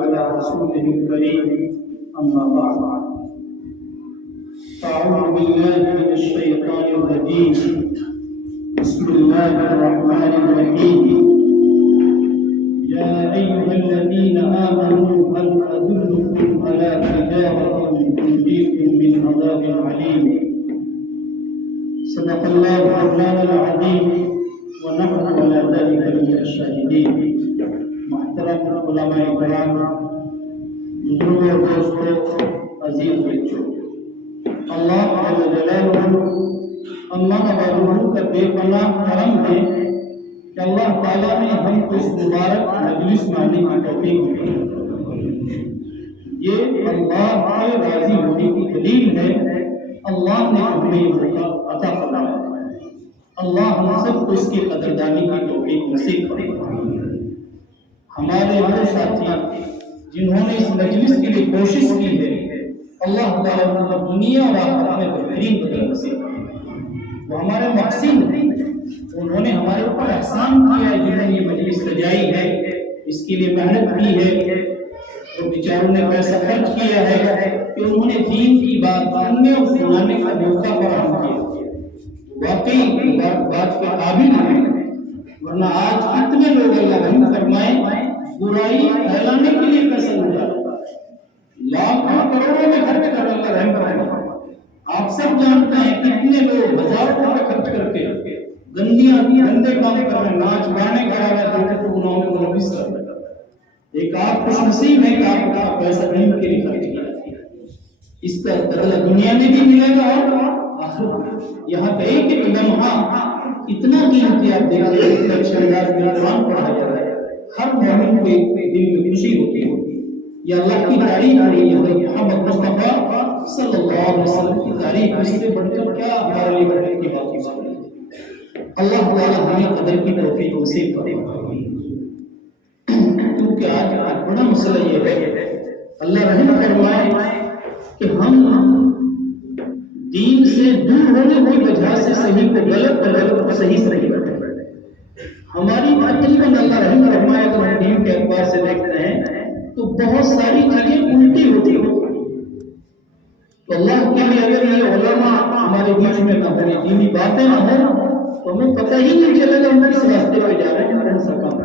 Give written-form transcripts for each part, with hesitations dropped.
على رسوله الكريم أما بعد فأعوذ بالله من الشيطان الرجيم بسم الله الرحمن الرحيم يا أيها الذين آمنوا هل أدلكم على تجارة تنجيكم من عذاب عليم صدق الله مولانا العظيم ونحن على ذلك من الشاهدين محترم علماء کرام بزرگوں دوستوں عزیز بچوں اللہ جل جلالہ اللہ کا بے پناہ کرم ہے کہ اللہ تعالیٰ نے ہم کو اس مبارک مجلس میں آنے کی توفیق دی یہ اللہ کے راضی ہونے کی دلیل ہے اللہ نے ہمیں یہ موقع عطا فرمایا اللہ ہم سب کو اس کی قدردانی کی توفیق نصیب فرمائے ہمارے وہ ساتھی جنہوں نے اس مجلس کے لیے کوشش کی ہے اللہ تعالیٰ کو دنیا اور آخرت میں بہترین بدلہ نصیب فرمائے وہ ہمارے مقصد انہوں نے ہمارے اوپر احسان کیا ہے جنہوں نے یہ مجلس سجائی ہے اس کے لیے محنت کی ہے اور بیچاروں نے پیسہ خرچ کیا ہے کہ انہوں نے دین کی بات سننے اور سنانے کا موقع فراہم کیا واقعی بات کے قابل ہیں ورنہ آج کتنے لوگ اللہ رحم فرمائے برائی پھیلانے کے لیے پیسہ اٹھا لاکھوں کروڑوں میں خرچ کر اللہ رحم فرمائے آپ سب جانتے ہیں کتنے لوگ ہزاروں روپے خرچ کر کے گندے کام کر رہے ہیں ناچ گانے کر رہے ہیں دوسرے کو گناہوں میں ملوث کر رہے ہیں ایک آپ خوش نصیب ہے کہ آپ کا پیسہ دین کے لیے خرچ کیا اس کا بدلہ دنیا میں بھی ملے گا اور آخرت میں یہاں کہیں کہ علماء اتنا قیمتی آپ دیکھ رہے ہیں کہ اچھے انداز میں قرآن پڑھا جا رہا ہے ہر مومن کو ایک دل میں خوشی ہوتی ہے یہ اللہ کی تعریف ہے یہ محمد مصطفیٰ صلی اللہ علیہ وسلم کی تعریف اس سے بڑھ کر کیا ہمارے لیے بڑھنے کی بات ہے اللہ تعالیٰ ہمیں قدر کی توفیق نصیب فرمائے کیونکہ آج بڑا مسئلہ یہ ہے اللہ رحم فرمائے کہ ہم دین سے دور ہونے کی وجہ سے صحیح کو غلط اور غلط کو صحیح صحیح کرتے ہیں ہماری تقریباً اللہ رحم فرمائے اگر ہم دین کے اعتبار سے دیکھتے ہیں تو بہت ساری چیزیں الٹی ہوتی ہیں تو اللہ کے لیے اگر یہ علماء ہمارے بیچ میں نہ ہو دینی باتیں نہ ہوں تو ہمیں پتہ ہی نہیں چلے گا ہم کس راستے پہ جا رہے ہیں کون سا کام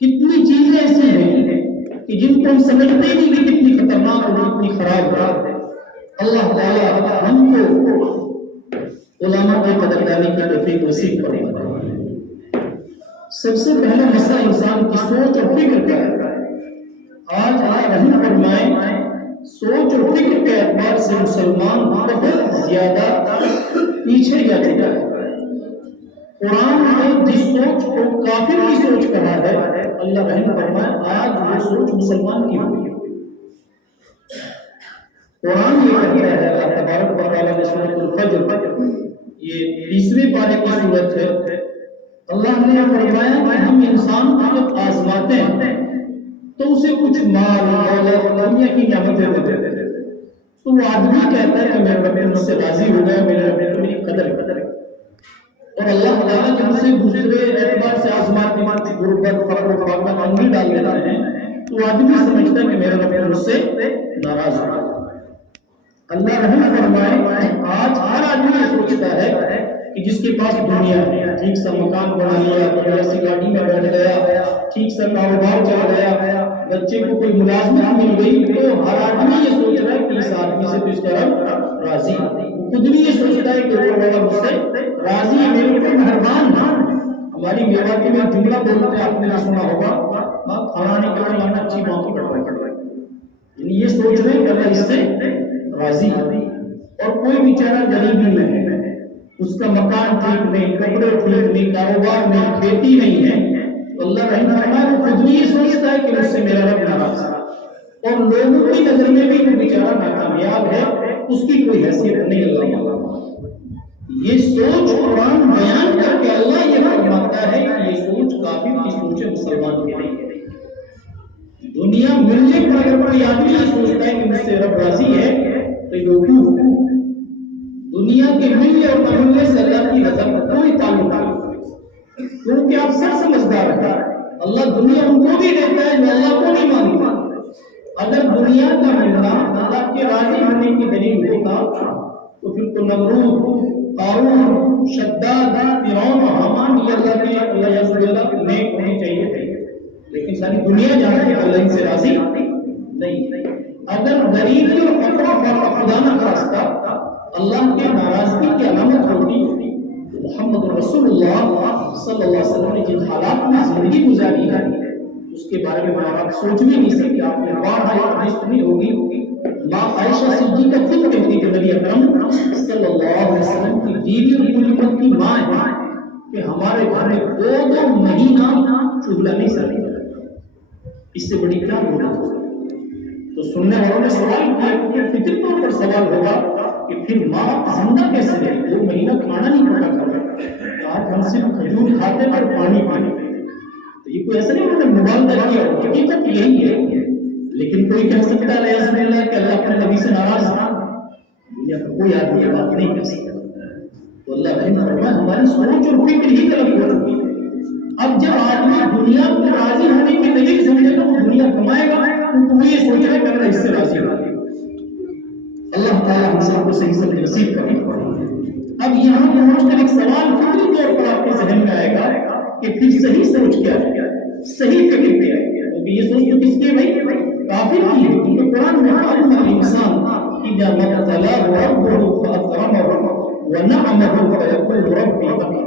کتنی چیزیں ایسی ہیں کہ جن کو ہم سمجھتے ہی نہیں کہ کتنی خطرناک اور کتنی خراب ہے اللہ تعالیٰ ہم کو علماء کی قدردانی کی توفیق نصیب فرمائے سب سے پہلا مسئلہ انسان کی سوچ اور فکر کا ہے آج رحم فرمائے سوچ اور فکر کے اعتبار سے مسلمان بہت زیادہ پیچھے جا چکا ہے قرآن نے جس سوچ کو کافر کی سوچ کہا ہے اللہ رحم فرمائے آج وہ سوچ مسلمان کی ہوئی ہے قرآن یہ کہتا ہے اللہ تبارک و تعالیٰ نے سورۃ الفجر یہ 30ویں پارے کی سورت ہے اللہ نے فرمایا کہ ہم انسان کو جب آزماتے ہیں تو اسے کچھ مال دولت دنیا کی نعمتیں دیتے ہیں تو وہ آدمی کہتا ہے کہ میرے رب مجھ سے راضی ہو گیا میرے رب نے میری قدر اور اللہ تعالیٰ جب سے دوسرے اعتبار سے آزماتے ہیں غربت فقر و فاقہ انگلی ڈال دیتے ہیں تو آدمی سمجھتا ہے کہ میرے رب مجھ سے ناراض ہو گیا اللہ رحم فرمائے آج ہر آدمی یہ سوچتا ہے کہ جس کے پاس دنیا ہے ٹھیک سا مکان بنا لیا ایسی گاڑی میں بیٹھ گیا ٹھیک سا کاروبار چل گیا بچے کو کوئی ملازمت مل گئی تو ہر آدمی یہ سوچ رہا ہے کہ اس آدمی سے تو اس کا رب راضی خود بھی یہ سوچتا ہے کہ وہ بڑا مجھ سے راضی ہے میرے اوپر مہربان ہماری میواتی میں جملہ بولتے ہیں آپ نے سنا ہوگا کھانے کے لیے لانا اچھی ماں کی پڑھائی یعنی یہ سوچ رہے ہیں کہ اللہ اس سے راضی اور کوئی بیچارہ غریبی میں ہے اس کا مکان ٹھیک نہیں کپڑے ٹھیک نہیں کاروبار نہیں کھیتی نہیں ہے تو اللہ رحم فرمائے وہ خود بھی یہ سوچتا ہے کہ مجھ سے میرا رب ناراض ہے اور لوگوں کی نظر میں بھی وہ بیچارہ ناکامیاب ہے اس کی کوئی حیثیت نہیں اللہ یہ سوچ قرآن بیان کر کے اللہ یہ فرماتا ہے کہ یہ سوچ کافر کی سوچ ہے مسلمان کی نہیں دنیا ملنے پر اگر کوئی آدمی یہ سوچتا ہے کہ مجھ سے رب راضی ہے تو یہ کیوں دنیا کے ملنے اور نہ ملنے سے اللہ کی رضا کا کوئی تعلق نہیں کیونکہ آپ سب سمجھدار ہیں اللہ دنیا ان کو بھی دیتا ہے جو اللہ کو نہیں مانتے دنیا کا ملنا اللہ کے راضی ہونے کی دلیل ہوتا تو پھر تو نمرود، قارون، شداد، فرعون اور حامان یہ اللہ کے اللہ نیک ہونے چاہیے تھے، لیکن ساری دنیا جانتی ہے اللہ ان سے راضی نہیں۔ اگر غریبی اور فقر خدا نہ خواستہ اللہ کے ناراضگی کی علامت ہوتی محمد رسول اللہ صلی اللہ علیہ وسلم نے جن حالات میں زندگی گزاری ہے اس کے بارے میں آپ سوچ بھی نہیں سکتے۔ آپ نے بار حدیث سنی ہوگی، ماں عائشہ صدیقہ خود کہتی کہ نبی اکرم صلی اللہ علیہ وسلم کی بیوی اور پوری امت کی ماں ہے کہ ہمارے گھر میں 2 مہینہ چولہا نہیں سڑے، اس سے بڑی کیا بات ہو۔ تو سننے والوں نے سوال کیا کہ فطری طور پر سوال ہوگا کہ پھر ماں زندہ کیسے رہی، 2 مہینہ کھانا نہیں پکا کر رہا، آج ہم صرف کھجور کھاتے اور پانی پیتے۔ تو یہ کوئی ایسا نہیں انہوں نے مبالغہ کیا، حقیقت یہی ہے۔ لیکن کوئی کہہ سکتا ہے رسول اللہ کہ اللہ اپنے نبی سے ناراض تھا، دنیا کا کوئی آدمی یہ بات نہیں کہہ سکتا۔ تو اللہ رحمہ فرمائے ہماری سوچ اور فکر ہی غلط ہو چکی ہے۔ اب جب آدمی دنیا کو راضی ہونے کی دلیل سمجھے گا وہ دنیا کمائے گا، تو یہ سوچ رہا ہے کہ اللہ اس سے راضی ہو۔ اللہ تعالیٰ ہم سب کو صحیح سمجھ نصیب کرے۔ اب یہاں پہنچ کر ایک سوال فطری طور پر آپ کے ذہن میں آئے گا کہ پھر صحیح سوچ کیا ہے، صحیح فکر کیا ہے؟ کیونکہ یہ سوچ تو کس کی بھائی کافر کی ہے، کیونکہ قرآن میں اما الانسان اذا ما ابتلاه ربه فاکرمه ونعمه فیقول ربی اکرمن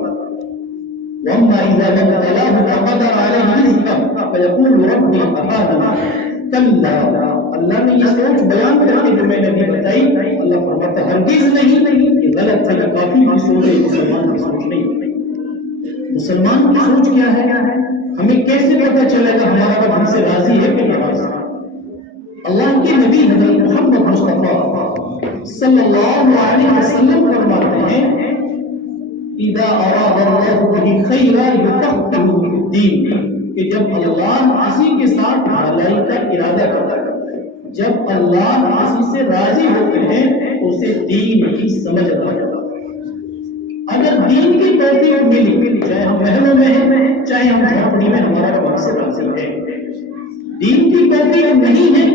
واما اذا ما ابتلاه فقدر علیہ رزقه فیقول ربی اہانن۔ کلا، اللہ نے یہ سوچ بیان کر کے جو میں نے ابھی بتائی، اللہ فرماتا ہرگز نہیں، یہ غلط ہے، کافر کی سوچ ہے، مسلمان کی سوچ نہیں۔ مسلمان کی سوچ کیا ہے؟ ہمیں کیسے پتہ چلے گا ہمارا رب ہم سے راضی ہے کہ ناراض ہے؟ اللہ کے نبی حضرت محمد مصطفیٰ صلی اللہ علیہ وسلم فرماتے ہیں اذا اراد اللہ به خیرا یفقهه فی الدین، کہ جب اللہ کسی کے ساتھ بھلائی کا ارادہ کرتا ہے، جب اللہ کسی سے راضی ہوتے ہیں تو اسے دین کی سمجھ آ جاتا ہے۔ اگر دین کی توفیق ملی، چاہے ہم محلوں میں ہیں چاہے ہم جھونپڑی میں، ہمارا رب سے راضی ہے۔ دین کی توفیق نہیں ہے،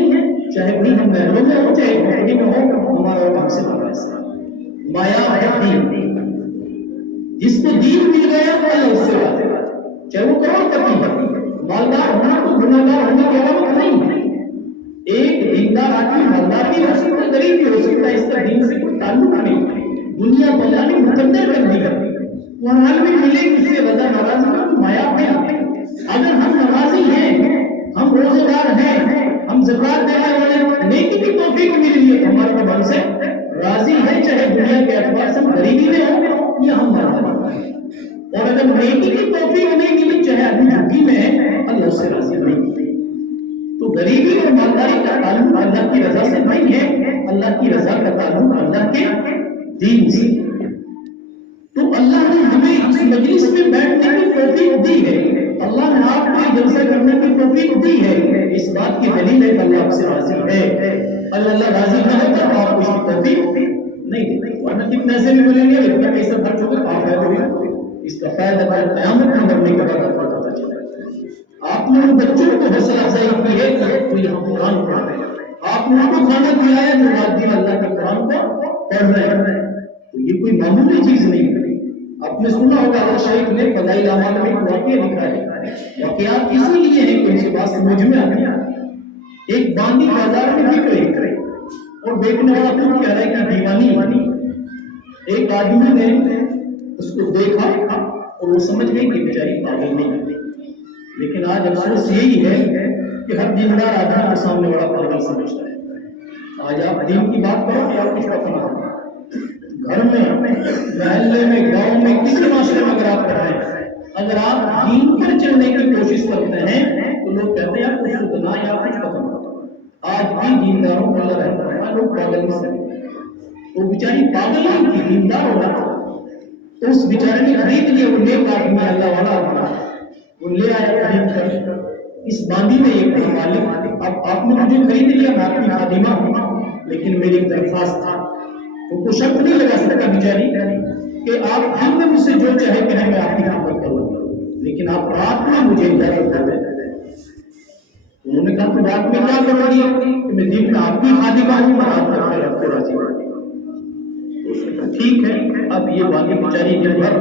چاہے بھی ہم محلوں میں ہو چاہے جھونپڑی میں ہو، ہمارا رب سے راضی ہے۔ مایا ہے دین، جس کو دین مل گیا اللہ اس سے راضی ہے، چاہے وہ کروڑ پتی ہے، مالدار ہونا تو گناہگار ہونے کی علامت نہیں ہے۔ ایک دیندار آدمی مالدار بھی ہو سکتا ہے، غریب بھی ہو سکتا ہے، اس کا دین سے کوئی تعلق نہیں۔ دنیا کو اللہ نے مقدر کر دیا، وہ حال میں ملے کس سے رضا ناراض کا مایا ہے۔ اگر ہم نمازی ہیں، ہم روزے دار ہیں، ہم زکات دینے والے، نیکی کی توفیق مل رہی ہے، ہمارا رب ہم سے راضی ہے، چاہے دنیا کے اعتبار سے ہم غریبی میں ہوں یا ہم مالدار ہیں۔ اور اگر نیکی کی توفیق نہیں ملی، چاہے آدمی جھوٹی میں ہے، اللہ اس سے راضی نہیں۔ تو غریبی اور مالداری کا تعلق اللہ کی رضا سے نہیں ہے، اللہ کی رضا کا تعلق اللہ کے دین سے۔ تو اللہ نے ہمیں اس مجلس میں بیٹھنے کی توفیق دی ہے، اللہ نے آپ کو جلسہ کرنے کی توفیق دی ہے، اس بات کی دلیل ہے کہ اللہ آپ سے راضی ہے۔ اللہ راضی نہ ہوتا تو آپ کو اس کی توفیق نہیں دیتے، ورنہ کتنے ایسے بھی ملیں گے اتنا پیسہ خرچ ہوگا آپ فائدہ ہوگا، اس کا فائدہ قیامت میں مرنے کے بعد آپ پتہ چلے گا۔ آپ نے ان بچوں کو حوصلہ افزائی کی ہے کہ وہ یہاں قرآن پڑھ رہے ہیں، آپ نے ان کو کھانا کھلایا جو رات دن اللہ کے قرآن کو پڑھ رہے ہیں، تو یہ کوئی معمولی چیز نہیں ہے۔ آپ نے سنا ہوگا اللہ شریف نے فضائل اعمال میں ایک واقعہ لکھا ہے، واقعات اسی لیے ہیں کہ ان سے بات سمجھ میں آتی ہے۔ ایک باندی بازار میں بک رہی ہے اور بیچنے والا خود کہہ رہا ہے کہ دیوانی۔ ایک آدمی نے اس کو دیکھا اور وہ سمجھ گئی کہ بیچاری پاگل نہیں ہے، لیکن آج افسوس یہی ہے کہ ہر دیندار آدمی کو سامنے والا پاگل سمجھتا ہے۔ آج آپ دین کی بات کرو کہ آپ کچھ پتہ نہ ہو، گھر میں، محلے میں، گاؤں میں، کسی معاشرے میں اگر آپ رہ رہے ہیں، اگر آپ دین پر چلنے کی کوشش کرتے ہیں تو لوگ کہتے ہیں آپ کو ستنا یا کچھ پتہ نہ ہو۔ آج بھی دینداروں کو اللہ رہتا ہے، لوگ پاگل نہیں سمجھتے، وہ بیچاری پاگل نہیں تھی، دیندار ہو رہا تھا، تو اس بیچارے نے خرید لیا، وہ نیک آدمی اللہ والا آدمی، وہ لے آیا خرید کر۔ اس باندی نے یہ کہا مالک اب آپ نے مجھے خرید لیا، میں آپ کی خادمہ ہوں، لیکن میری ایک درخواست تھا۔ ان کو شک نہیں لگا سکتا بیچاری کہ آپ دن میں مجھ سے جو چاہے کہیں میں آپ کی خدمت کروں، لیکن آپ رات میں مجھے اجازت دے دیں۔ انہوں نے کہا تو رات میں کیا کرو گی کہ میں دن میں آپ کی خادمہ ہوں اور آپ کا خیر آپ کو راضی کروں گا. تو اس نے کہا ٹھیک ہے. اب یہ والی بیچاری دن بھر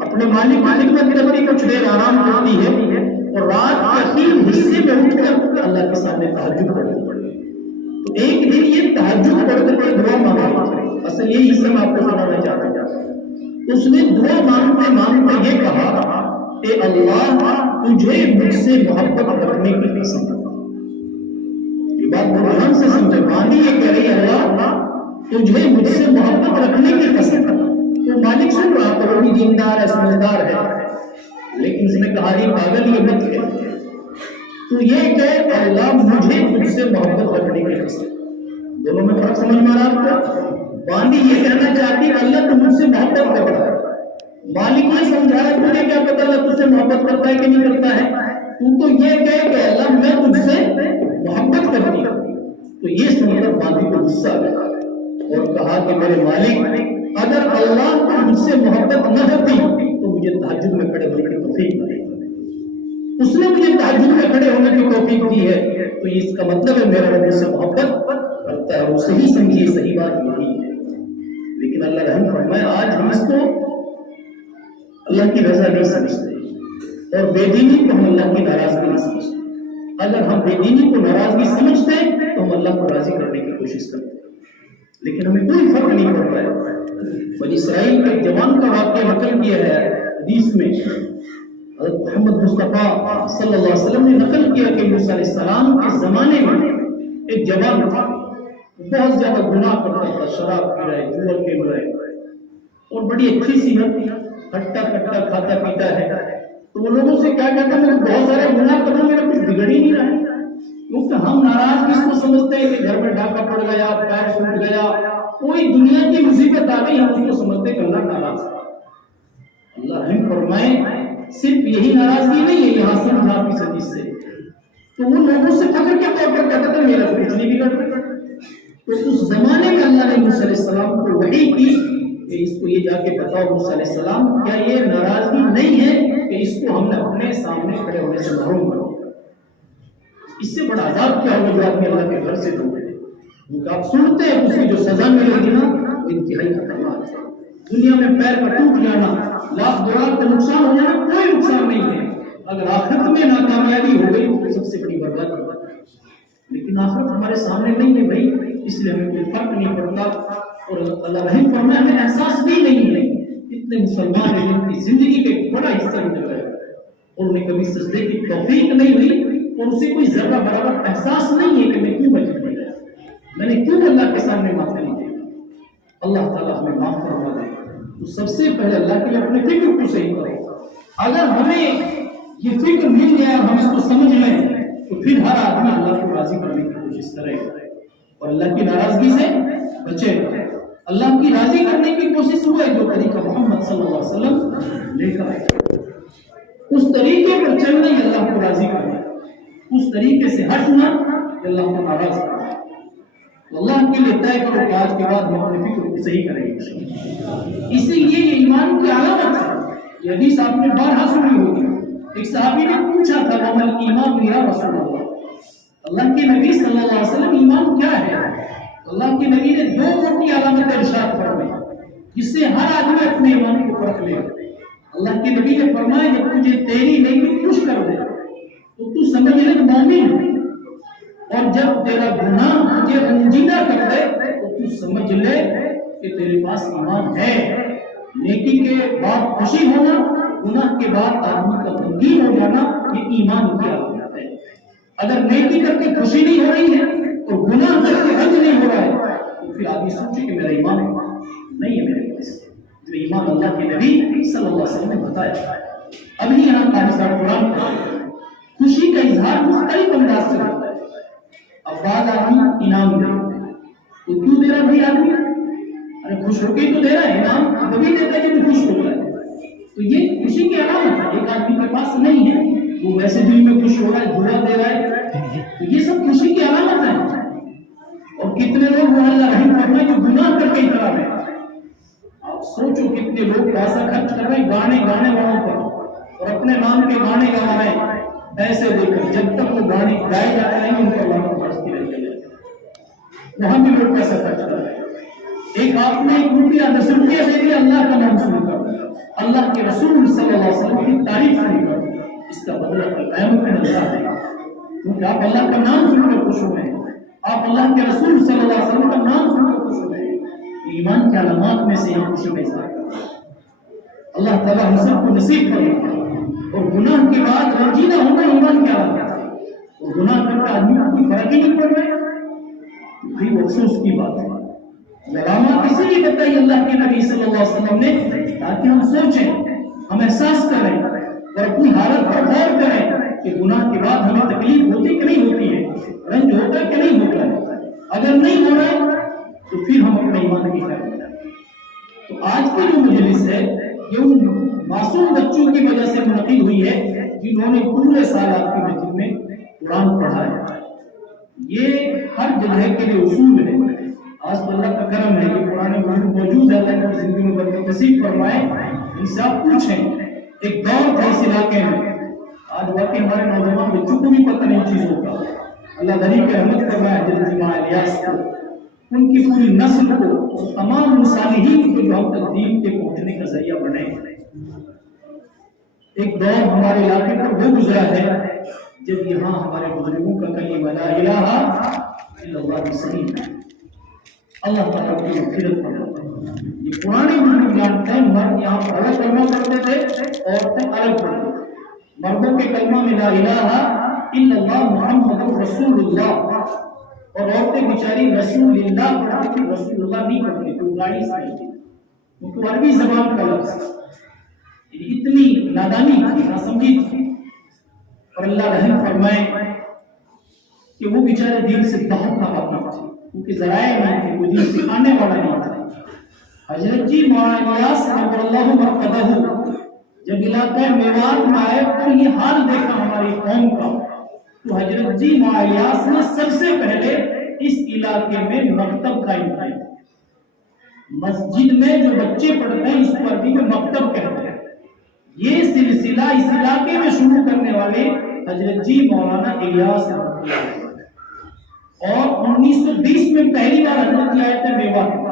اپنے مالک کی خدمت کرتی، کچھ دیر آرام کرتی ہے اور رات کے اخیر حصے میں اٹھ کر اللہ کے سامنے تہجد پڑھتی ہے. تو ایک دن یہ تہجد پڑھ کر کے دعا مانگی. اصل یہ حصہ میں آپ کو سنانا چاہتا ہوں. اس نے دعا مانگتے مانگتے یہ کہا کہ اللہ تجھے مجھ سے محبت رکھنے کی قسم. یہ بات بہت دھیان سے سمجھے. باندھی یہ کہہ رہی ہے اللہ تجھے مجھ سے محبت رکھنے کی قسم. تو مالک سن رہا پر وہ دیندار ہے، سمجھدار ہے، لیکن اس نے کہا یہ پاگل یہ مت ہے. تو یہ کہ اللہ مجھے مجھ سے محبت رکھنے کی قسم. دونوں میں فرق سمجھ میں آ رہا آپ کو؟ باندھی یہ کہنا چاہتی ہے اللہ تو مجھ سے محبت کر رہا ہے. مالک نے سمجھایا تجھے کیا پتا اللہ تجھ سے محبت کرتا ہے کہ نہیں کرتا ہے. تو یہ کہے کہ اللہ میں تجھ سے محبت کرتی ہوں. تو یہ سن کر باندھی کو غصہ آ گیا اور کہا کہ میرے مالک اگر اللہ کو مجھ سے محبت نہ ہوتی تو مجھے تہجد میں کھڑے ہونے کی توفیق نہ دی. اس نے مجھے تہجد میں کھڑے ہونے کی توفیق دی ہے تو اس کا مطلب ہے میرا رب مجھ سے محبت کرتا ہے. وہ صحیح سمجھیے صحیح بات یہی ہے. لیکن اللہ رحم فرمائے آج ہم اس کو اللہ کی رضا نہیں سمجھتے اور بے دینی کو ہم اللہ کی ناراضگی نہیں سمجھتے. اگر ہم بے دینی کو ناراضگی سمجھتے تو ہم اللہ کو راضی کرنے کی کوشش کرتے. لیکن ہمیں کوئی فرق نہیں پڑ رہا ہے. بنی اسرائیل کے جوان کا واقعہ نقل کیا ہے حدیث میں. حضرت محمد مصطفیٰ صلی اللہ علیہ وسلم نے نقل کیا کہ موسیٰ علیہ السلام کے زمانے میں ایک جوان تھا، بہت زیادہ گناہ کرتا تھا، شراب پی رہا ہے، جوا کھیل رہا ہے اور بڑی اچھی سی کھٹا کھٹا کھاتا پیتا ہے. تو وہ لوگوں سے کیا کہتا ہے میں بہت سارے گناہ کروں میرا کچھ بگڑ ہی نہیں رہا ہے. کیونکہ ہم ناراض اس کو سمجھتے ہیں کہ گھر میں ڈاکہ پڑ گیا، پیر ٹوٹ گیا، کوئی دنیا کی مصیبت آ گئی، ہم اس کو سمجھتے کہ اللہ ناراض ہے. اللہ رحم فرمائے صرف یہی ناراضگی نہیں ہے یہاں سے 1000% سے. تو وہ لوگوں سے فخر کیا کہتا تھا میرا کچھ نہیں بگڑ. تو اس زمانے میں اللہ نے موسیٰ علیہ السلام کو وحی کی کہ اس کو یہ جا کے بتاؤ موسیٰ علیہ السلام کیا یہ ناراضگی نہیں ہے کہ اس کو ہم نے اپنے سامنے کھڑے ہونے سے محروم کر دیا. اس سے بڑا عذاب کیا ہوگا جو آدمی اللہ کے گھر سے دور ہے. کیونکہ آپ سنتے ہیں اس کی جو سزا ملے گی نا وہ انتہائی خطرناک ہے. دنیا میں پیر کا ٹوٹ جانا، لاکھ 2 لاکھ کا نقصان ہو جانا کوئی نقصان نہیں ہے. اگر آخرت میں ناکامیابی ہو گئی تو سب سے بڑی بربادی ہے. لیکن آخرت ہمارے سامنے نہیں ہے بھائی، اس لیے ہمیں کوئی فرق نہیں پڑتا. اور اللہ رحم فرمائے ہمیں احساس بھی نہیں ہے. اتنے مسلمان ہیں جن کی زندگی کا ایک بڑا حصہ گزر گیا اور انہیں کبھی سجدے کی توفیق نہیں ہوئی اور اسے کوئی ذرہ برابر احساس نہیں ہے کہ میں کیوں بچ گیا، میں نے کیوں اللہ کے سامنے معافی نہیں دی. اللہ تعالیٰ ہمیں معاف فرما دے. تو سب سے پہلے اللہ کے لیے اپنے فکر کو صحیح کرو. اگر ہمیں یہ فکر مل جائے اور ہم اس کو سمجھ لیں تو پھر ہر آدمی اللہ کو راضی کرنے کی کوشش کرے گا اور اللہ کی ناراضگی سے بچے گا. اللہ کی راضی کرنے کی کوشش ہوا ہے جو طریقہ محمد صلی اللہ علیہ وسلم لے کر آئے، اس طریقے پر چلنا ہی اللہ کو راضی کرنا، اس طریقے سے ہٹنا کہ اللہ کو ناراض کرنا. اللہ کے لیے طے کرو کہ آج کے بعد ہم اپنے فکر کو صحیح کریں گے. اسی لیے یہ ایمان کی علامت ہے. یہ حدیث آپ نے بارہا سنی ہوگی. ایک صحابی نے پوچھا تھا وَمَا الْإِيمَانُ يَا رَسُولَ اللَّهِ، اللہ کے نبی صلی اللہ علیہ وسلم ایمان کیا ہے؟ اللہ کے نبی نے 2 موٹی علامتیں ارشاد فرمائی جس سے ہر آدمی اپنے ایمان کو پرکھ لے. اللہ کے نبی نے فرمایا جب تجھے تیری نیکی خوش کر دے تو تو سمجھ لے مومن ہے، اور جب تیرا گناہ تجھے رنجیدہ کر دے تو تو سمجھ لے کہ تیرے پاس ایمان ہے. نیکی کے بعد خوشی ہونا، گناہ کے بعد آدمی کا غمگین ہو جانا، یہ ایمان کی علامت ہے. اگر نیکی کر کے خوشی نہیں ہو رہی ہے تو گناہ کر کے رنج نہیں ہو رہا ہے تو پھر آدمی سوچے کہ میرا ایمان نہیں ہے میرے پاس. جو ایمان اللہ کے نبی صلی اللہ علیہ وسلم نے بتایا. ابھی یہاں قاری صاحب قرآن خوشی کا اظہار مختلف انداز سے ہوتا ہے. اب بعض آدمی انعام دے تو کیوں دے رہا بھائی آدمی؟ ارے خوش ہو کے تو دے رہا ہے، انعام کبھی دیتا ہے کہ خوش ہو رہا ہے. تو یہ خوشی کی علامت ہے. ایک آدمی کے پاس نہیں ہے، وہ ویسے دل میں خوش ہو رہا ہے، دعا دے رہا ہے، تو یہ سب خوشی کی علامت ہے. اور کتنے لوگ وہ اللہ رحم فرمائے جو گناہ کر کے اترا رہے ہیں. آپ سوچو کتنے لوگ پیسہ خرچ کر رہے ہیں گانے والوں پر اور اپنے نام کے گانے گا رہے ہیں. ایسے دیکھیں جب تک وہ گاڑی گائے جا رہے ہیں ان کو وہاں برستی رہتی ہے، وہاں بھی لوگ پیسہ خرچ کر رہے ہیں۔ ایک آپ نے 1 روپیہ 10 روپیہ دے دیا، اللہ کا نام سن کر، اللہ کے رسول صلی اللہ علیہ وسلم کی تعریف سن کر، اس کا بدلہ قیامت میں نظر آئے گا، کیونکہ آپ اللہ کا نام سن کر خوش ہوئے ہیں، آپ اللہ کے رسول صلی اللہ علیہ وسلم کا نام سن کر خوش ہوئے ہیں۔ ایمان کے علامات میں سے یہ خوشی کا اظہار کرتا ہے۔ اللہ تعالیٰ ہم سب کو نصیب کرے، اور گناہ کے بعد رنجیدہ ہونا ایمان کیا ہے، اور گناہ کر کے آدمی کو کوئی فرق ہی نہیں پڑ رہا ہے، بڑی افسوس کی بات ہے۔ علامات اسی لیے بتائی اللہ کے نبی صلی اللہ علیہ وسلم نے، تاکہ ہم سوچیں، ہم احساس کریں اور اپنی حالت پر غور کریں کہ گناہ کے بعد ہمیں تکلیف ہوتی کہ نہیں ہوتی ہے، رنج ہوتا ہے کہ نہیں ہوتا ہے۔ اگر نہیں ہو رہا ہے تو پھر ہم اپنے ایمان کی خیر کریں۔ تو آج کی جو مجلس ہے یہ ان معصوم بچوں کی وجہ سے منعقد ہوئی ہے جنہوں نے پورے سال آپ کی مسجد میں قرآن پڑھا ہے۔ یہ ہر جگہ کے لیے اصول ہے۔ آج اللہ کا کرم ہے کہ قرآن مجید موجود ہے، اللہ کی زندگی میں برکت نصیب فرمائے۔ ان سے آپ پوچھیں، ایک دور تھا اس علاقے میں، آج واقعی ہمارے نوجوان بچوں کو بھی پتہ نہیں چیزوں کا۔ اللہ غنی کی رحمت فرمائے حضرت امام الیاس کو، ان کی پوری نسل کو، تمام مصالحین کو جو ہم تک دین کے پہنچنے کا ذریعہ بنے۔ ایک دور ہمارے علاقے پر وہ گزرا ہے جب یہاں ہمارے بزرگوں کا کلمہ لا الہ الا اللہ کی صحیح ہے۔ اللہ تعالیٰ کی مغفرت فرمائے۔ یہ پرانے بزرگ جانتے ہیں، مرد یہاں پر الگ کلمہ پڑھتے تھے، عورتیں الگ پڑھتے تھے۔ مردوں کے کلمہ میں لا الہ الا اللہ محمد رسول اللہ، اور عورتیں بیچاری رسول اللہ پڑھتی تھی، رسول اللہ نہیں پڑھتی تھی، گاڑی سے نہیں تھی، کیونکہ عربی زبان کا لفظ اتنی نادانی تھی، ناسمجھی تھی۔ اور اللہ رحم فرمائے کہ وہ بیچارے دین سے بہت ناواقف تھے، کیونکہ ذرائع نہیں تھے، کوئی دین سکھانے والا نہیں تھا۔ حضرت جی مولانا الیاس نور اللہ مرقدہ جب علاقہ میوات میں آئے اور یہ حال دیکھا ہماری قوم کا، تو حضرت جی مولانا الیاس نے سب سے پہلے اس علاقے میں مکتب قائم کیا۔ مسجد میں جو بچے پڑھتے ہیں اس کو عربی میں مکتب کہتے ہیں۔ یہ سلسلہ اس علاقے میں شروع کرنے والے حضرت جی مولانا الیاس اور 1920 میں پہلی بار حضرت جی آئے تھے میوات۔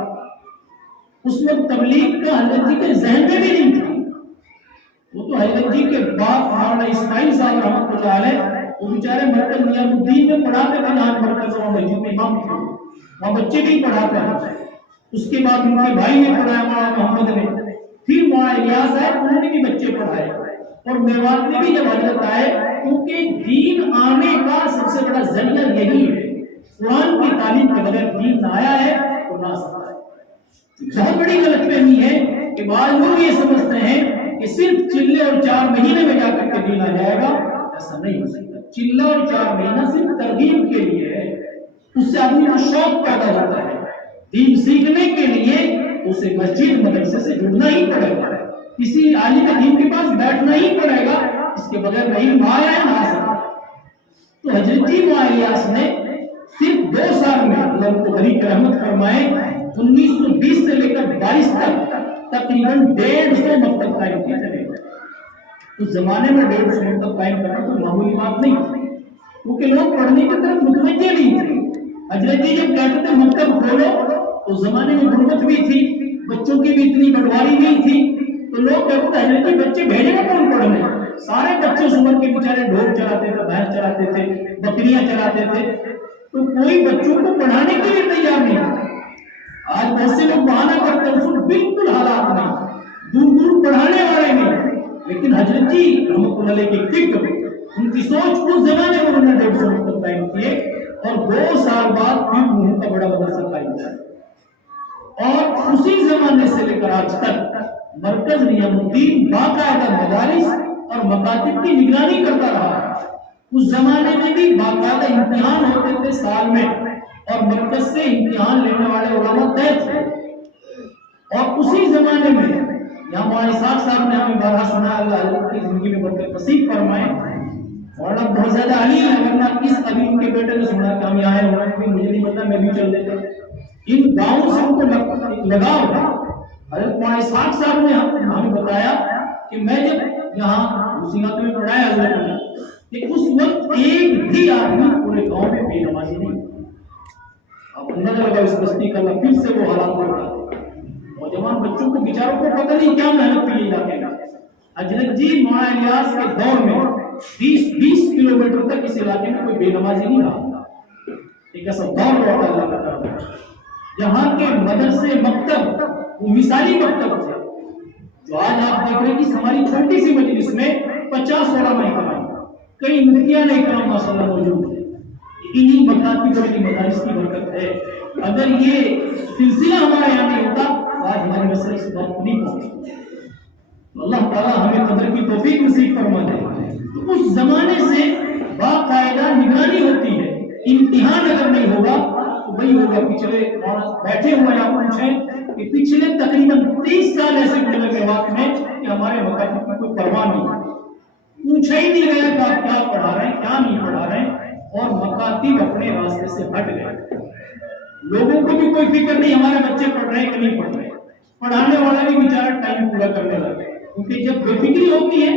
اس وقت تبلیغ کا حضرت جی کے ذہن میں بھی نہیں تھا۔ وہ تو حضرت جی کے باپ مولانا اسماعیل صاحب رحمۃ اللہ علیہ، وہ بیچارے مرکز نیاز الدین میں پڑھاتے تھے، جہاں مرکز اور مسجد میں امام تھے، وہاں بچے بھی پڑھاتے ہیں۔ اس کے بعد ان کے بھائی نے پڑھایا مولانا محمد نے، پھر مولانا الیاس آئے، انہوں نے بھی بچے پڑھائے، اور میوات میں بھی جب حضرت آئے، کیونکہ دین آنے کا سب سے بڑا ذریعہ یہی ہے۔ قرآن کی تعلیم کے بغیر دین نہ آیا ہے تو نہ سکتا ہے۔ بہت بڑی غلط فہمی ہے کہ بعض لوگ یہ سمجھتے ہیں کہ صرف چلے اور 4 مہینے میں جا کر کے دین آ جائے گا، ایسا نہیں ہو سکتا۔ چلہ اور 4 مہینہ صرف ترغیب کے لیے ہے، اس سے آدمی کو شوق پیدا ہوتا ہے دین سیکھنے کے لیے، اسے مسجد مدرسے سے جڑنا ہی پڑے گا، کسی عالم دین کے پاس بیٹھنا ہی پڑے گا، اس کے بغیر نہیں آیا ہے نہ آ سکتا۔ تو حضرت جی مولانا الیاس نے صرف 2 سال میں، اللہ ان کو غنی کی رحمت فرمائے، 1920 سے لے کر 22 تک تقریباً 150 مکتب قائم کیے تھے۔ اس زمانے میں 150 مکتب قائم کرنا تو معمولی بات نہیں تھی، کیونکہ لوگ پڑھنے کی طرف متوجہ نہیں تھے۔ حضرت جی جب کہتے تھے مکتب کھولو، تو زمانے میں غربت بھی تھی، بچوں کی بھی اتنی بٹواری نہیں تھی، تو لوگ کہتے تھے حضرت جی بچے بھیجے گا کون پڑھنے؟ سارے بچے اس عمر کے بیچارے ڈھول چلاتے تھے، بھینس چلاتے تھے، بکریاں چلاتے تھے، تو کوئی بچوں کو پڑھانے کے لیے تیار نہیں۔ آج بہت سے لوگ بہانہ کرتے ہیں، اس وقت بالکل حالات نہیں، دور دور پڑھانے والے نہیں، لیکن حضرت جی رحمۃ اللہ علیہ کی فکر، ان کی سوچ، اس زمانے میں انہوں نے 150 مکتب قائم کیے، اور 2 سال بعد پھر انہوں کا بڑا مدرسہ قائم کیا، اور اسی زمانے سے لے کر آج تک مرکز نیاز الدین باقاعدہ مدارس اور مکاتب کی نگرانی کرتا رہا ہے۔ اس زمانے میں بھی باقاعدہ امتحان ہوتے تھے سال میں، اور مرکز سے امتحان لینے والے علماء طے تھے، اور اسی زمانے میں یہاں مولانا اسحاق صاحب نے ہمیں بارہا سنا، اللہ حضرت کی زندگی میں برکت نصیب فرمائے۔ مولانا بہت زیادہ علی ہے، ورنہ کس ابھی ان کے بیٹے نے سنا کہ ہم یہاں ہیں، انہوں نے مجھے نہیں پتا، میں بھی چل دیتا۔ ان گاؤں سے ان کو لگاؤ تھا۔ حضرت مولانا اسحاق صاحب نے ہمیں بتایا کہ میں جب یہاں مسیحات میں پڑھایا حضرت نے، کہ اس وقت ایک بھی آدمی پورے گاؤں میں بے نمازی نہیں. اب نظر لگا اس بستی کا اللہ پھر سے وہ حالات بڑھا دے. نوجوان بچوں کو بیچاروں کو پتہ نہیں کیا محنت کی جاتی ہے. حضرت جی مولانا الیاس کے دور میں 20 کلومیٹر تک اس علاقے میں کوئی بے نمازی نہیں رہا. ایک ایسا دور ہوتا اللہ کا کرم ہے. یہاں کے مدرسے مکتب وہ مثالی مکتب تھے جو آج آپ دیکھ رہے ہیں کہ ہماری چھوٹی سی مجلس میں 50 علماء کرام کئی مفتیان کرام ماشاءاللہ موجود ہیں. انہی مکاتب کی مدارس کی برکت ہے. اگر یہ سلسلہ ہمارے یہاں نہیں ہوتا تو آج ہمارے مسئلے اس وقت نہیں پہنچتے. اللہ تعالیٰ ہمیں قدر کی توفیق نصیب فرما دے. تو اس زمانے سے باقاعدہ نگرانی ہوتی ہے. امتحان اگر نہیں ہوگا تو وہی ہوگا. پچھلے بیٹھے ہوئے آپ پوچھیں کہ پچھلے تقریباً 30 سال ایسے گزرے کے وقت میں کہ ہمارے مکاتب کی کوئی پرواہ نہیں, پوچھا ہی نہیں گیا کہ آپ کیا پڑھا رہے ہیں کیا نہیں پڑھا رہے ہیں, اور مکاتب اپنے راستے سے ہٹ گئے. لوگوں کو بھی کوئی فکر نہیں ہمارے بچے پڑھ رہے ہیں کہ نہیں پڑھ رہے. پڑھانے والا بھی بیچارہ ٹائم پورا کرنے لگے, کیونکہ جب بے فکری ہوتی ہے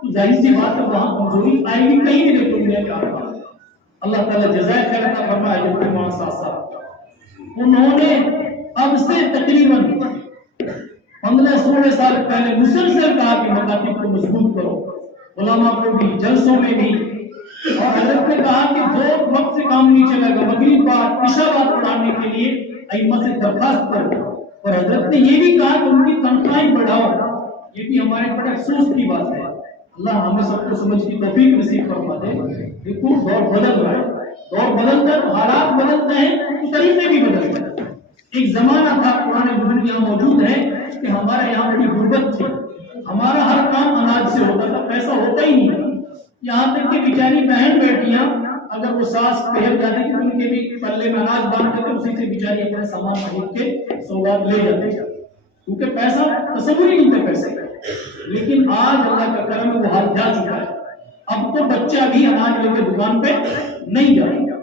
تو ظاہر سی بات ہے وہاں کمزوری آئے گی. کہیں بھی دیکھو دنیا کے آس. اللہ تعالیٰ جزائے خیر عطا فرمائے. جو وہاں ساتھ انہوں نے اب سے تقریباً 15-16 سال پہلے مسلسل کہا کہ مکاتب کو مضبوط کرو, علماء کو بھی جلسوں میں بھی. اور حضرت نے کہا کہ جو وقت سے کام نہیں چلے گا مغرب بعد عشاء بعد پڑھانے کے لیے ائمہ سے درخواست کرو. اور حضرت نے یہ بھی کہا کہ ان کی تنخواہیں بڑھاؤ. یہ بھی ہمارے بڑے افسوس کی بات ہے. اللہ ہمیں سب کو سمجھ کی توفیق نصیب فرما دے. دیکھو دور بدل رہا ہے, دور بدل کر حالات بدلتے ہیں تو طریقے بھی بدلتے ہیں. ایک زمانہ تھا پرانے بزرگ یہاں موجود ہیں کہ ہمارے یہاں بڑی غربت تھی. ہمارا ہر کام اناج سے ہوتا تھا, پیسہ ہوتا ہی نہیں تھا. یہاں تک کہ بیچاری بہن بیٹیاں اگر وہ ساس پہل جاتی تھی ان کے بھی پلے میں اناج باندھ دیتے, اسی سے بیچاری اپنا سامان خرید کے سوغات لے جاتے تھے, کیونکہ پیسہ تصور ہی نہیں تھا پیسے کا. لیکن آج اللہ کا کرم وہ حال جا چکا ہے. اب تو بچہ بھی اناج لے کے دکان پہ نہیں جائے گا.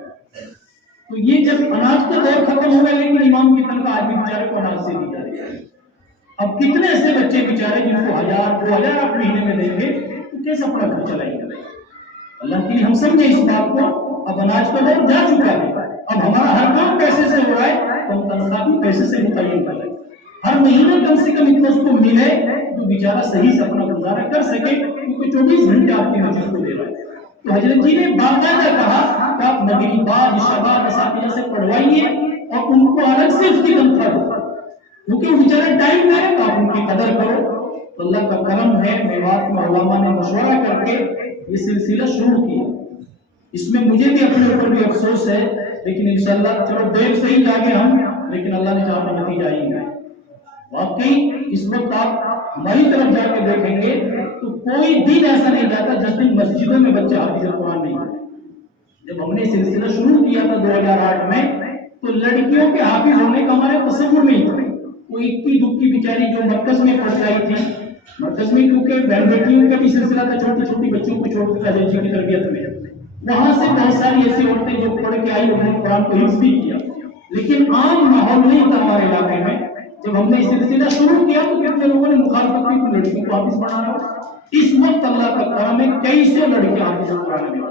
تو یہ جب اناج کا دور ختم ہو گیا, لیکن امام کی تنخواہ آج بھی بیچارے کو اناج سے دی جا رہی ہے. اب کتنے ایسے بچے بیچارے جن کو 1000-2000 آپ مہینے میں دیں گے تو کیسے اپنا گھر چلائیں گے. اللہ کے لیے ہم سمجھے اس بات کو. اب اناج کا دور جا چکا ہے. اب ہمارا ہر کام پیسے سے ہو رہا ہے تو ہم تنخواہ بھی پیسے سے متعین کر رہے ہیں. ہر مہینے کم سے کم اتنا اس کو ملے جو بیچارہ صحیح سے اپنا گزارا کر سکے, کیونکہ 24 گھنٹے آپ کی مسجد کو دے رہا ہے. تو حضرت جی نے باقاعدہ کہا کہ آپ مغربات شباب اساتذہ سے پڑھوائیے اور ان کو الگ سے اس کی تنخواہ دو, کیونکہ وہ بیچارے ٹائم دے رہے تو آپ ان کی قدر کرو. تو اللہ کا کرم ہے, میوات میں علماء نے مشورہ کر کے یہ سلسلہ شروع کیا. اس میں مجھے بھی اپنے اوپر بھی افسوس ہے, لیکن انشاءاللہ چلو دیر سے ہی جاگے ہم, لیکن اللہ نے چاہا نتیجہ ہی ہے. واقعی اس وقت آپ ہماری طرف جا کے دیکھیں گے تو کوئی دن ایسا نہیں جاتا جس دن مسجدوں میں بچے حافظ قرآن نہیں ہوتے. جب ہم نے سلسلہ شروع کیا تھا 2008 میں تو لڑکیوں کے حافظ ہونے کا ہمارے تصور نہیں تھا. کوئی اکی دکھی بیچاری جو مرکز میں پڑھ رہی تھی, مرکز میں کیونکہ بہن بیٹیوں کا بھی سلسلہ تھا, چھوٹی چھوٹی بچوں کو چھوڑ کر جی کی تربیت میں, وہاں سے بہت ساری ایسی عورتیں جو پڑھ کے آئی انہوں نے قرآن کو حفظ بھی کیا. لیکن عام ماحول نہیں تھا ہمارے علاقے میں. جب ہم نے سلسلہ شروع کیا تو کتنے لوگوں نے مخالفت کی کہ لڑکیوں کو حافظ بنا رہا. اس وقت اللہ کا کرم ہے کئی سو لڑکیاں حافظ قرآن میں.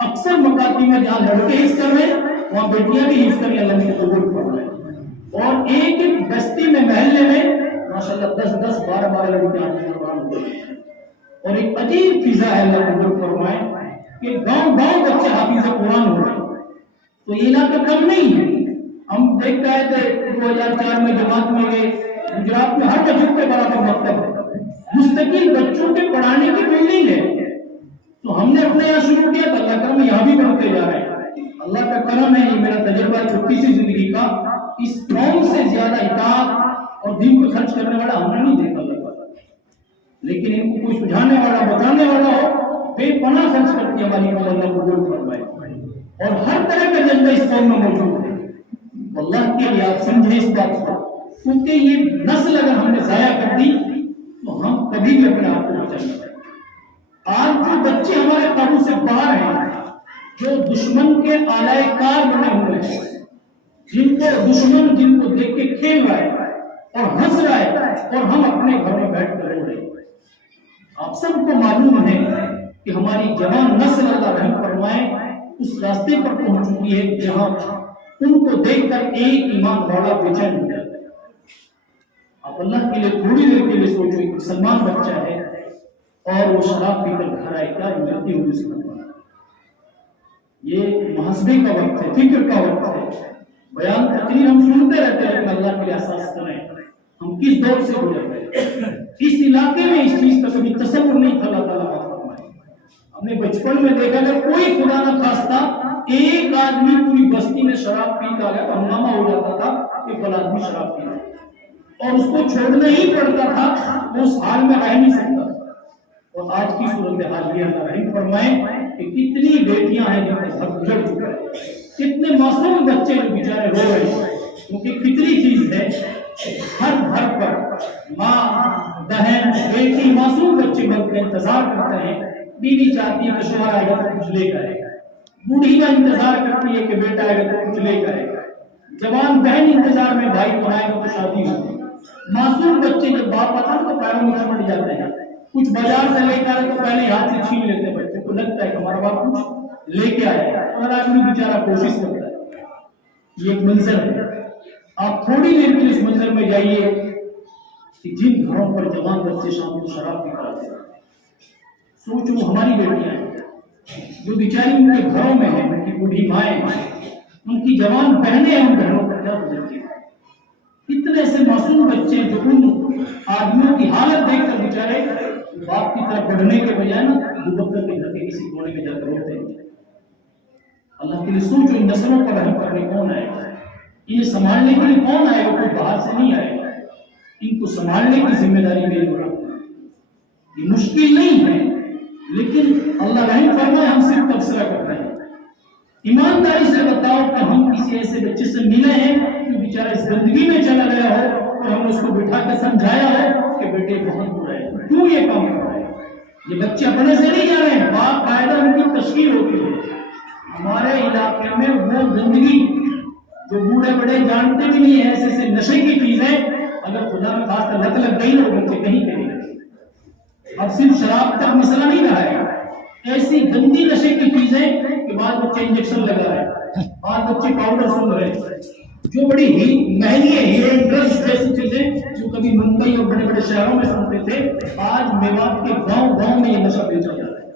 اکثر مکاتب میں جہاں لڑکے حفظ کر رہے ہیں وہاں بیٹیاں بھی حفظ کر کے اللہ کے قبول پڑھ رہے ہیں. اور ایک ایک بستی میں محلے میں ماشاءاللہ 10-12 لڑکیاں حافظ قرآن ہو گئی. اور ایک عجیب فضا ہے, اللہ قبول فرمائے, کہ گاؤں بچے حافظ قرآن ہو رہے ہیں. تو یہ علاقہ کم نہیں ہے. ہم دیکھ رہے تھے 2004 میں جماعت میں گئے, گجرات میں ہر مسجد پہ برابر مکتب ہے, مستقل بچوں کے پڑھانے کی بلڈنگ ہے. تو ہم نے اپنے یہاں شروع کیا تو اللہ کرم یہاں بھی بڑھتے جا رہے ہیں. اللہ کا کرم ہے, یہ میرا تجربہ چھوٹی سی زندگی کا. اس قوم سے زیادہ اطاعت اور دین کو خرچ کرنے والا ہم نے نہیں دیکھا اللہ تعالیٰ. لیکن ان کو کوئی سجھانے والا بتانے والا ہو, بے پناہ خرچ کرتی ہے ہماری اللہ قبول فرمائے. اور ہر طرح کا جذبہ اس قوم میں موجود ہے. اللہ کے لیے آپ سمجھیں اس بات کو, کیونکہ یہ نسل اگر ہم نے ضائع کر دی تو ہم کبھی بھی اپنے آپ کو بچا نہیں سکتے. آج جو بچے ہمارے قابو سے باہر ہیں, جو دشمن کے آلائے کار بنے ہوئے ہیں, جن کو دشمن جن کو دیکھ کے کھیل رہا ہے اور ہنس رہا ہے, اور ہم اپنے گھر میں بیٹھ کر رو رہے ہیں. آپ سب کو معلوم ہے کہ ہماری جوان نسل اللہ رحم فرمائے اس راستے پر پہنچ چکی ہے جہاں ان کو دیکھ کر ایک ایمان والا بے چین ہو جاتا ہے۔ آپ اللہ کے لیے تھوڑی دیر کے لیے سوچو، ایک مسلمان بچہ ہے اور وہ شراب پی کر گھر آئے، کیا غلطی ہوگی اس میں؟ یہ محاسبے کا وقت ہے، فکر کا وقت ہے۔ بیان تقریر ہم سنتے رہتے ہیں لیکن اللہ کے لیے احساس کریں ہم کس دور سے گزر رہے ہیں۔ اس علاقے میں اس چیز کا کبھی تصور نہیں تھا، اللہ تعالیٰ معاف فرمائے۔ ہم نے بچپن میں دیکھا کہ کوئی خدا نہ خواستہ ایک آدمی پوری بستی میں شراب پی کر آیا تو ہنگامہ ہو جاتا تھا کہ فلاں آدمی شراب پی رہا ہے اور اس کو چھوڑنا ہی پڑتا تھا، وہ اس حال میں رہ نہیں سکتا۔ اور آج کی صورتحال یہ اللہ رحم فرمائے کہ کتنی بیٹیاں ہیں جن کا گھر گزر چکا ہے، کتنے معصوم بچے جو بیچارے رو رہے ہیں، کیونکہ فطری چیز ہے ہر گھر پر ماں بہن بیٹی معصوم بچے بن کے انتظار کرتے ہیں۔ بیوی چاہتی ہے کہ شوہر آئے گا تو کچھ لے کر آئے گا، بوڑھی کا انتظار کرتی ہے کہ بیٹا آئے گا تو کچھ لے کر آئے گا، جوان بہن انتظار میں بھائی کو آئے گا تو شادی ہوگی۔ معصوم بچے جب باپ آتا ہے تو پیروں میں چمٹ جاتے ہیں، کچھ بازار سے لے کر تو پہلے ہاتھ سے چھین لیتے ہیں، بچے کو لگتا ہے کہ ہمارا باپ کچھ لے کے آیا اور آدمی بیچارہ کوشش کرتا ہے۔ یہ ایک منظر ہے، آپ تھوڑی دیر کے اس منظر میں جائیے کہ جن گھروں پر جوان بچے شام کو شراب پی کر آتے ہیں، سوچو ہماری بیٹیاں ہیں جو بیچاری ان کے گھروں میں ہیں، ان کی بوڑھی مائیں ہیں، ان کی جوان بہنیں ہیں، ان بہنوں پر کیا گزرتی ہیں۔ کتنے ایسے معصوم بچے جو ان آدمیوں کی حالت دیکھ کر بیچارے باپ کی طرف بڑھنے کے بجائے نا دوبکر کے گھر کے کسی کونے میں جا کر روتے ہیں۔ اللہ کے لیے سوچو ان نسلوں پر رحم کرنے کون آئے گا، انہیں سنبھالنے کے لیے کون آئے گا؟ کوئی باہر سے نہیں آئے گا، ان کو سنبھالنے کی ذمہ داری میری پر ہے۔ یہ مشکل نہیں ہے لیکن اللہ رحم فرمائے ہم صرف تبصرہ کرتے ہیں۔ ایمانداری سے بتاؤ کہ ہم کسی ایسے بچے سے ملے ہیں جو بیچارہ اس گندگی میں چلا گیا ہو اور ہم نے اس کو بٹھا کر سمجھایا ہو کہ بیٹے بہت برا ہے، کیوں یہ کام کر رہے ہیں؟ یہ بچے اپنے سے نہیں جا رہے ہیں، باقاعدہ ان کی تشکیل ہوتی ہے۔ ہمارے علاقے میں وہ گندگی جو بوڑھے بڑے جانتے بھی نہیں ہیں، ایسے ایسے نشے کی چیزیں اگر خدا میں خاص لت لگ گئی نا بچے کہیں کہیں اب صرف شراب تک مسئلہ نہیں رہا ہے، ایسی گندی نشے کی چیزیں کہ بعض بچے انجیکشن لگا رہے ہیں، بعض بچے پاؤڈر سن رہے ہیں، جو بڑی ہی مہنگی ہے ہیروئن ڈرگس جیسی چیزیں جو کبھی ممبئی اور بڑے بڑے شہروں میں سنتے تھے، آج میوات کے گاؤں گاؤں میں یہ نشہ بیچا جا رہا ہے۔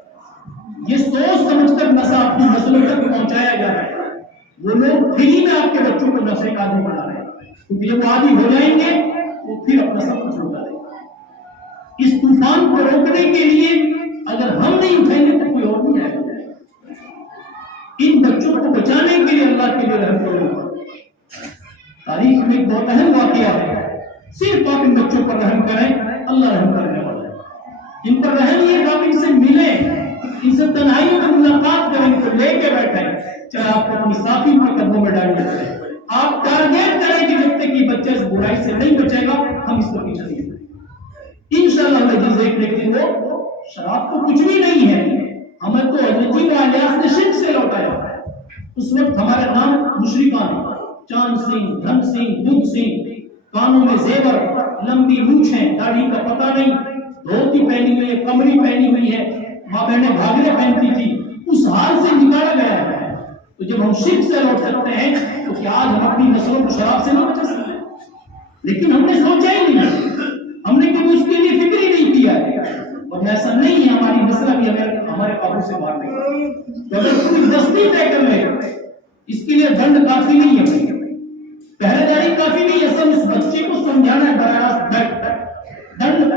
یہ سوچ سمجھ کر نشہ اپنی نسلوں تک پہنچایا جا رہا ہے۔ وہ لوگ فری میں آپ کے بچوں کو نشے کا عادی بنا رہے ہیں، کیونکہ جب وہ عادی ہو جائیں گے وہ پھر اپنا سب کچھ لوٹا دیں گے۔ اس طوفان کو روکنے کے لیے اگر ہم نہیں اٹھیں گے تو کوئی اور نہیں آئے گا۔ ان بچوں کو بچانے کے لیے اللہ کے لیے رحم کرو۔ تاریخ میں ایک بہت اہم واقعہ ہے، صرف آپ ان بچوں پر رحم کریں، اللہ رحم کرنے والا ہے۔ ان پر رحم یہ کہ آپ ان سے ملیں، ان سے تنہائیوں میں ملاقات کریں، ان کو لے کے بیٹھیں، چاہے آپ کو اپنی ساتھی کے قدموں میں ڈال دیں۔ آپ ٹارگیٹ کریں کہ جب تک یہ بچہ اس برائی سے نہیں بچے گا ہم اس کو پیچھے نہیں کریں۔ انشاءاللہ العزیز ایک لیکن وہ شراب تو کچھ بھی نہیں ہے، ہمیں تو حضرت الیاس نے شرک سے لوٹایا۔ اس وقت ہمارے نام مشرکان، چاند سنگھ، دھن سنگھ، بدھ سنگھ، کانوں میں زیور، لمبی مونچھیں، داڑھی کا پتہ نہیں، دھوتی پہنی ہوئی ہے، کمری پہنی ہوئی ہے، ماں بہنیں بھاگنے پہنتی تھی، اس حال سے نکالا گیا ہے۔ تو جب ہم شرک سے لوٹ سکتے ہیں تو کیا آج ہم اپنی نسلوں کو شراب سے نہیں بچا سکتے؟ لیکن ہم نے سوچا ہی نہیں، ہم نے کبھی اس کے لیے فکر ہی نہیں کیا ہے۔ اور ایسا نہیں ہے ہماری نسل بھی ہمارے قابو سے باہر نہیں، اگر پوری دستی طے کر لے اس کے لیے دنڈ کافی نہیں ہے، پہرے داری کافی نہیں ہے، سب اس بچے کو سمجھانا ہے براہ راست دنڈ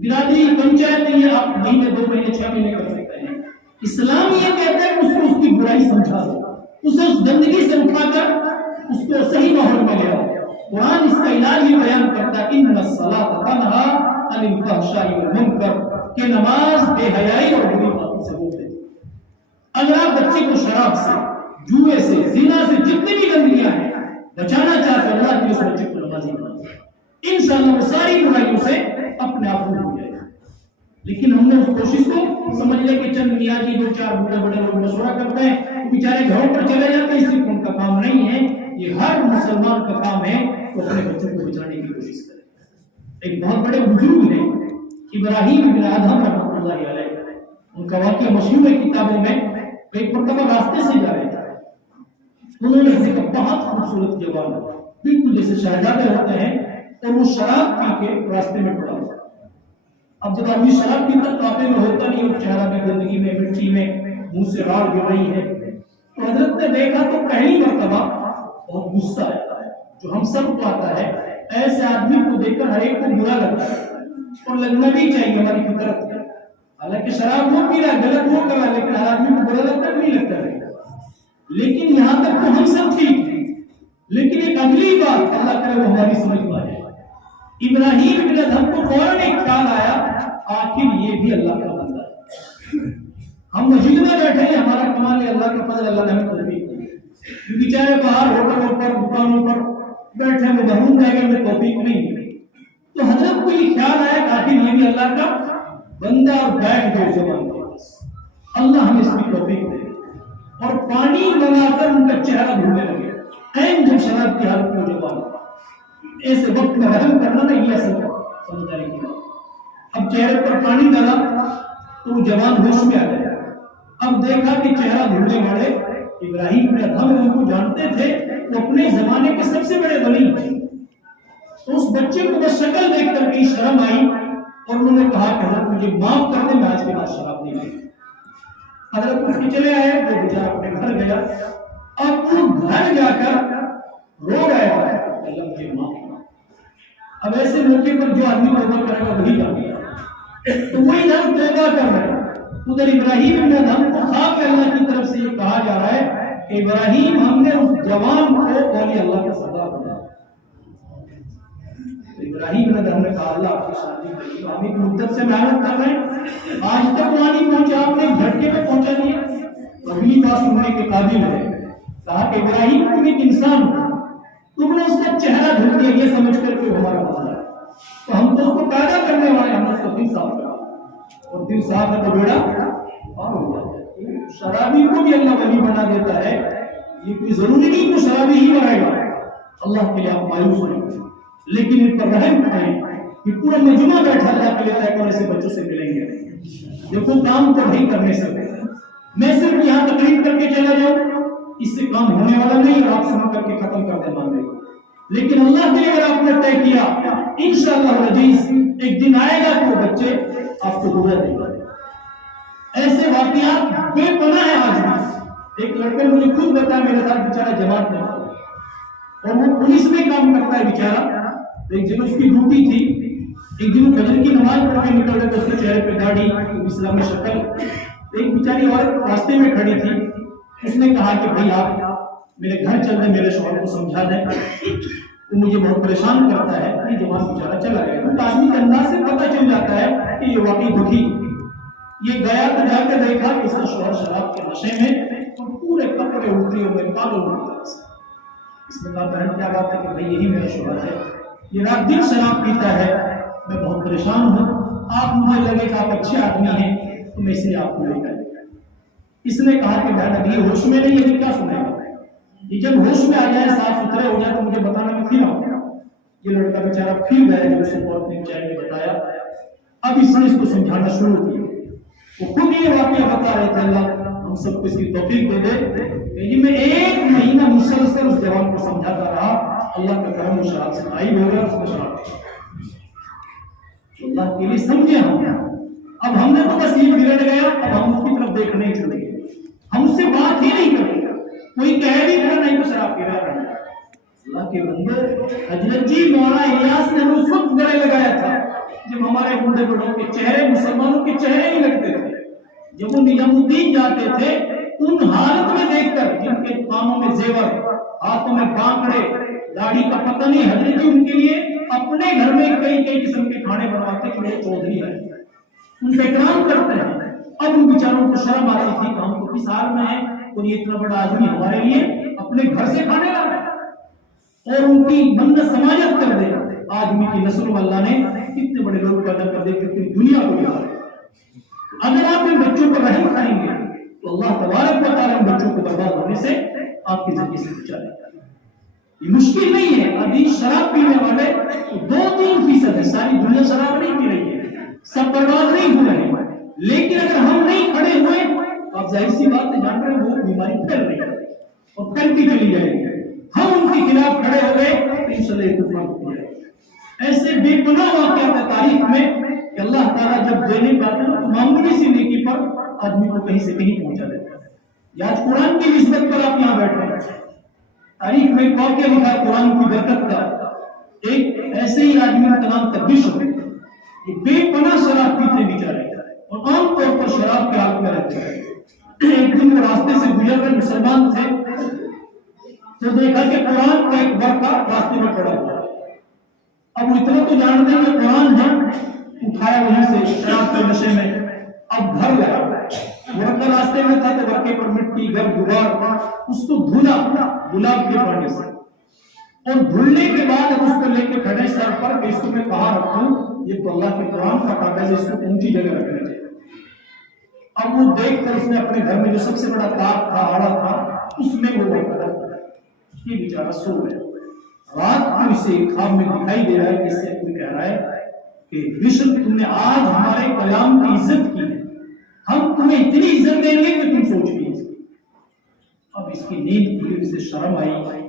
برادری پنچایت نہیں ہے، آپ مہینے 2 مہینے 6 مہینے کر سکتے ہیں۔ اسلام یہ کہتا ہے کہ اس کو اس کی برائی سمجھا دو، اسے اس گندگی سے اٹھا کر اس کو صحیح ماحول میں لے آؤ۔ قرآن اس کا علاج ہی بیان کرتا ہے، ان الصلاۃ تنہا عن الفحشاء والمنکر، کہ نماز بے حیائی اور بری باتوں سے روک دیتی ہے۔ اگر آپ بچے کو شراب سے، جوئے سے، زنا سے، جتنی بھی گندگیاں ہیں بچانا چاہتے ہیں، اللہ کے اس بچے کو نمازی بنائے، انشاءاللہ وہ ساری برائیوں سے اپنے آپ کو ہو جائے گا۔ لیکن ہم نے اس کوشش کو سمجھ لے کہ چند میاں جی 2-4 بڑے بڑے لوگ مشورہ کرتے ہیں، وہ بیچارے گھروں پر چلے جاتے ہیں، صرف ان کا کام نہیں ہے، یہ ہر مسلمان کا کام ہے کہ اپنے بچوں کو بچانے کی کوشش کرے۔ ایک بہت بڑے بزرگ ہیں ابراہیم بن ادہم رحمۃ اللہ علیہ، ان کا واقعہ مشہور ہے کتابوں میں. ایک مرتبہ راستے سے جا رہے تھے, انہوں نے دیکھا بہت خوبصورت جوان بالکل جیسے شہزادے ہوتے ہیں, اور وہ شراب پی کے راستے میں پڑا ہوا. اب جب آدمی شراب پیتا تو آپ میں ہوتا نہیں, وہ چہرہ بھی گندگی میں مٹی میں منہ سے راڑ گر رہی ہے. تو حضرت نے دیکھا تو پہلی مرتبہ بہت غصہ آتا ہے جو ہم سب کو آتا ہے. ایسے آدمی کو دیکھ کر ہر ایک کو برا لگتا ہے, اور لگنا بھی چاہیے, ہماری فطرت ہے. حالانکہ شراب وہ پی رہا, غلط وہ کر رہا, لیکن ہر آدمی کو برا لگتا نہیں لگتا ہے. لیکن یہاں تک تو ہم سب ٹھیک ہیں, لیکن ایک اگلی بات اللہ کرے وہ ہماری سمجھ میں آئے. ابراہیم بن ادھم کو فوراً ایک خیال آیا, آخر یہ بھی اللہ کا بندہ ہے. ہم مسجد میں بیٹھے ہیں, ہمارا کمال ہے, اللہ کا فضل, اللہ نے ہمیں توفیق دی. بیچارے باہر ہوٹلوں پر دکانوں پر بیٹھے ہیں, محروم رہ گئے, ہمیں توفیق نہیں دی. تو حضرت کو یہ خیال آیا کہ آخر یہ بھی اللہ کا بندہ, اور بیٹھ گئے زبان کے پاس. اللہ ہمیں اس کی توفیق دے. اور پانی لگا کر ان کا چہرہ دھونے لگے. این جب شراب کی حالت میں جوان, ایسے وقت میں رحم کرنا نا, یہ اصل سمجھداری کی بات. اب چہرے پر پانی ڈالا تو وہ جوان ہوش میں آ گیا. اب دیکھا کہ چہرہ دھونے والے ابراہیم بن ادھم ان کو جانتے تھے, وہ اپنے زمانے کے سب سے بڑے ولی تھے. تو اس بچے کو بس شکل دیکھ کر کہیں شرم آئی, اور انہوں نے کہا کہ حضرت مجھے معاف کر دیں, میں آج کے بعد شراب نہیں پیوں. حضرت اٹھ کے چلے آئے, وہ بیچارہ اپنے گھر گیا. اب وہ گھر جا کر رو رہا ہے, اللہ مجھے معاف کر. اب ایسے موقع پر جو آدمی توبہ کرے گا وہی جانے گا. تو وہی ادھر توبہ کر رہے ہیں, ادھر ابراہیم بن ادھم کو خاک اللہ کی طرف سے یہ کہا جا رہا ہے کہ ابراہیم ہم نے اس جوان کو اولیاء اللہ کا سردار بنایا. ابراہیم بن ادھم نے کہا اللہ آپ کی شادی کری, ہم ایک مدت سے محنت کر رہے ہیں, آج تک وہاں نہیں پہنچا, آپ نے جھٹکے میں پہنچا دیا. اگلی بات سننے کے قابل ہے. کہا کہ ابراہیم تم ایک انسان ہو, تم نے اس کا چہرہ دھل دیا یہ سمجھ کر کے ہمارا مسئلہ ہے, تو ہم تو اس کو پیدا کرنے والے, ہم نے اس کا دل صاف کرا, اور دل صاف ہے تو بیڑا اور ہو جاتا ہے. شرابی کو بھی اللہ ولی بنا دیتا ہے. یہ کوئی ضروری نہیں کہ شرابی ہی بنائے گا, اللہ کے لیے آپ مایوس ہوئے, لیکن ان پر رحم کریں کہ پورا مجمع بیٹھا اللہ کے لیے طے کرنے سے بچوں سے ملیں گے. دیکھو کام تو نہیں کرنے سے, میں صرف یہاں تقریر کر کے چلا جاؤں اس سے کام ہونے والا نہیں, اور آپ سن کر کے ختم کر دیں ماننے کو. لیکن اللہ کے لیے اگر آپ نے طے کیا, انشاءاللہ العزیز ایک دن آئے گا کہ وہ بچے آپ کو دعا دیں گے. ایسے واقعات بے پناہ ہیں آج بھی. ایک لڑکے مجھے خود بتایا, میرے ساتھ بیچارہ جماعت میں تھا, اور وہ پولیس میں کام کرتا ہے بیچارہ. ایک دن اس کی ڈیوٹی تھی, ایک دن فجر کی نماز پڑھ کے نکل رہے تو اس کے چہرے پہ داڑھی, اسلامی شکل. ایک بیچاری عورت راستے میں کھڑی تھی, اس نے کہا کہ بھائی آپ میرے گھر چل دیں, میرے شوہر کو سمجھا دیں, وہ مجھے بہت پریشان کرتا ہے. یہ جوان بیچارہ چلا گیا. تو آدمی کے انداز سے پتہ چل جاتا ہے کہ یہ واقعی دکھی. یہ گیا تو جا کے دیکھا کہ اس کا شوہر شراب کے نشے میں, اور پورے کپڑے اٹھے ہوئے پاگل ہو گیا. اس نے کہا بہن کیا بات ہے کہ بھائی یہی میرا شوہر ہے, یہ رات دن شراب پیتا ہے, میں بہت پریشان ہوں, آپ مجھے لگے کہ آپ اچھے آدمی ہیں تو میں اس لیے آپ کو لے کر. اس نے کہا کہ بہن ابھی ہوش میں نہیں, ابھی کیا سنے گا, یہ جب ہوش میں آ جائے, صاف ستھرے ہو جائے تو مجھے بتانا, میں پھر آؤں. یہ لڑکا بیچارہ پھر گیا جب اسے عورت نے چین میں بتایا. اب اس نے اس کو سمجھانا شروع کیا. وہ خود یہ واقعہ بتا رہے تھے, اللہ ہم سب کو اس کی توفیق دے دے. لیکن میں ایک مہینہ مسلسل اس جوان کو سمجھاتا رہا, اللہ کا کرم شراب سے غائب ہو گیا, اس میں شراب اللہ کے لیے سمجھے ہم. اب ہم نے تو بس یہ بگڑ گیا, اب ہم اس کی طرف دیکھنا ہی چھوڑ گئے, ہم اس سے بات ہی نہیں کرتے. کوئی کہہ بھی کر نہیں تو شراب پی رہا ہے. اللہ کے بندے, حضرت جی مولانا الیاس نے اس وقت گلے لگایا تھا جب ہمارے بوڑھے بڑوں کے چہرے مسلمانوں کے چہرے ہی لگتے تھے. جب وہ نظام الدین جاتے تھے, ان حالت میں دیکھ کر جن کے کانوں میں زیور, ہاتھوں میں بانکڑے, داڑھی کا پتہ نہیں, حضرت جی ان کے لیے اپنے گھر میں کئی کئی قسم کے کھانے بنواتے کہ میرے چودھری ہے, ان کا اکرام کرتے ہیں. اب ان بیچاروں کو شرم آتی تھی کہ ہم تو کس حال میں ہیں, اور یہ اتنا بڑا آدمی ہمارے لیے اپنے گھر سے کھانے لا رہا ہے, اور ان کی منت سماجت کر دے. آدمی کی نسل میں اللہ نے کتنے بڑے لوگ پیدا کر دے, کتنی دنیا کو دیا ہے. اگر آپ ان بچوں کو رحم کریں گے تو اللہ تبارک و تعالیٰ ان بچوں کو برباد ہونے سے آپ کی زندگی سے بچا لے گا. یہ مشکل نہیں ہے. ابھی شراب پینے والے 2-3% ہے, ساری دنیا شراب نہیں پی رہی ہے, سب برباد نہیں ہو رہے ہیں. لیکن اگر ہم نہیں کھڑے ہوئے تو آپ ظاہر سی بات ہے جان رہے ہیں وہ بیماری پھیل رہی ہے اور پھیلتی چلی جائے گی. ہم ان کے خلاف کھڑے ہو گئے تو انشاءاللہ اتفاق ہو جائے گا. ایسے بے پناہ واقعات ہے تاریخ میں کہ اللہ تعالیٰ جب دینے پاتے ہیں تو معمولی سی نیکی پر آدمی کو کہیں سے کہیں پہنچا دیتا ہے. یا آج قرآن کی نسبت پر آپ یہاں بیٹھ رہے ہیں. تاریخ میں ایک واقعہ لکھا ہے قرآن کی برکت کا. ایک ایسے ہی آدمی کا نام تھا بشر. یہ بے پناہ شراب پیتے بیچارے اور عام طور پر شراب کے حالت میں رہتے ہیں. ایک دن وہ راستے سے گزر رہے مسلمان تھے تو دیکھا کہ قرآن کا ایک ورقہ راستے میں پڑا ہوا. اب وہ اتنا تو جانتے ہیں کہ قرآن ہے اٹھایا وہیں سے شراب کے نشے میں اب گھر گیا. ورقہ راستے میں تھا تو ورقے پر مٹی گرد غبار اس کو دھلا گلاب کے پانی سے اور دھلنے کے بعد اب اس کو لے کے کھڑے سر پر کہ اس کو میں کہاں رکھوں. یہ تو اللہ کے قرآن کا کاغذ ہے اس کو اونچی جگہ رکھنا چاہیے. اب وہ دیکھ کر اس نے اپنے گھر میں جو سب سے بڑا تاپ تھا آڑا تھا اس میں وہ ورقہ رکھ دیا. یہ بیچارہ سو گیا. رات کو اسے خواب میں دکھائی دے رہا ہے کہ اس سے کوئی کہہ رہا ہے کہ بشر تم نے آج ہمارے کلام کی عزت کی ہے. ہم تمہیں اتنی عزت دیں گے کہ تم سوچ بھی. اب اس کی نیند کھلی. اسے شرم آئی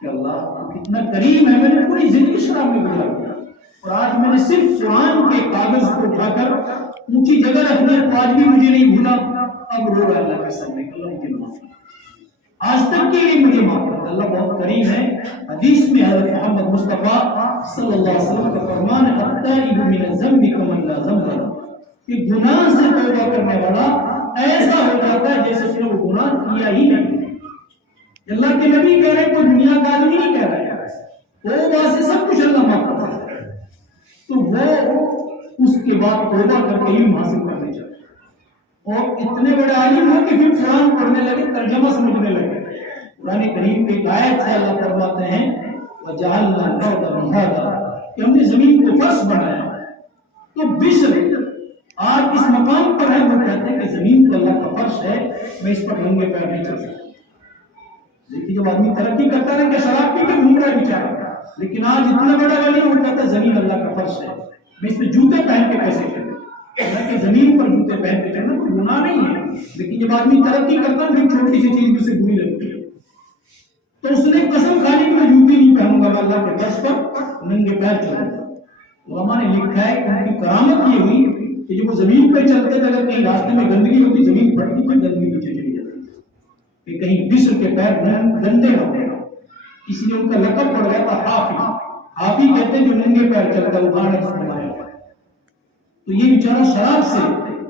کہ اللہ کتنا کریم ہے. میں نے پوری زندگی شراب میں گزار دیا اور آج میں نے صرف قرآن کے کاغذ کو اٹھا کر اونچی جگہ رکھنا تو آج بھی مجھے نہیں بھولا. اب رو رہا اللہ کے سامنے اللہ مجھے معاف کر. آج تک کے لیے مجھے معاف کر. اللہ بہت کریم ہے. حدیث میں حضرت محمد مصطفیٰ صلی اللہ علیہ وسلم کا فرمان ہے التائب من الذنب کمن لا ذنب له کہ گناہ سے توبہ کرنے والا ایسا ہو جاتا ہے جیسے اس نے وہ گناہ کیا ہی نہیں. اللہ کے نبی کہہ رہے کوئی دنیا کا آدمی نہیں کہہ رہا ہے. توبہ سے سب کچھ اللہ معاف کرتا ہے. تو وہ اس کے بعد توبہ کر کے علم حاصل کرنے چاہتے اور اتنے بڑے عالم ہو کہ پھر قرآن پڑھنے لگے ترجمہ سمجھنے لگے. قرآن کریم کے آیت سے اللہ فرماتے ہیں وَجَعَلْنَا الْأَرْضَ مِهَادًا کہ ہم نے زمین کو فرش بنایا. تو بشر آج اس مقام پر ہے وہ کہتے ہیں کہ زمین تو اللہ کا فرش ہے میں اس پر ننگے پیر نہیں چل سکتا. لیکن جب آدمی ترقی کرتا رہے کہ شراب پی کے گھوم رہا ہے بیچارہ لیکن آج اتنا بڑا ولی وہ کہتا ہے زمین اللہ کا فرش ہے میں اس پہ جوتے پہن کے کیسے کروں کہ زمین پر جوتے پہن کے کرنا کوئی گناہ نہیں ہے. لیکن جب آدمی ترقی کرتا ہے پھر چھوٹی سی چیز اسے بری لگتی ہے تو اس نے قسم کھا لی کہ میں جوتی نہیں پہنوں گا میں اللہ کے فرش پر ننگے پیر چلوں گا. علماء نے لکھا ہے کہ ان کی کرامت یہ ہوئی کہ جب وہ زمین پہ چلتے تھے اگر کہیں راستے میں گندگی ہوتی زمین پھٹتی تو گندگی پیچھے چلی جاتی کہ کہیں بشر کے پیر گندے نہ ہو. اس لیے ان کا لقب پڑ گیا تھا حافی. حافی کہتے ہیں جو ننگے پیر چلتا ہے ابھاڑے سے بنایا ہوا ہے. تو یہ بیچارہ شراب سے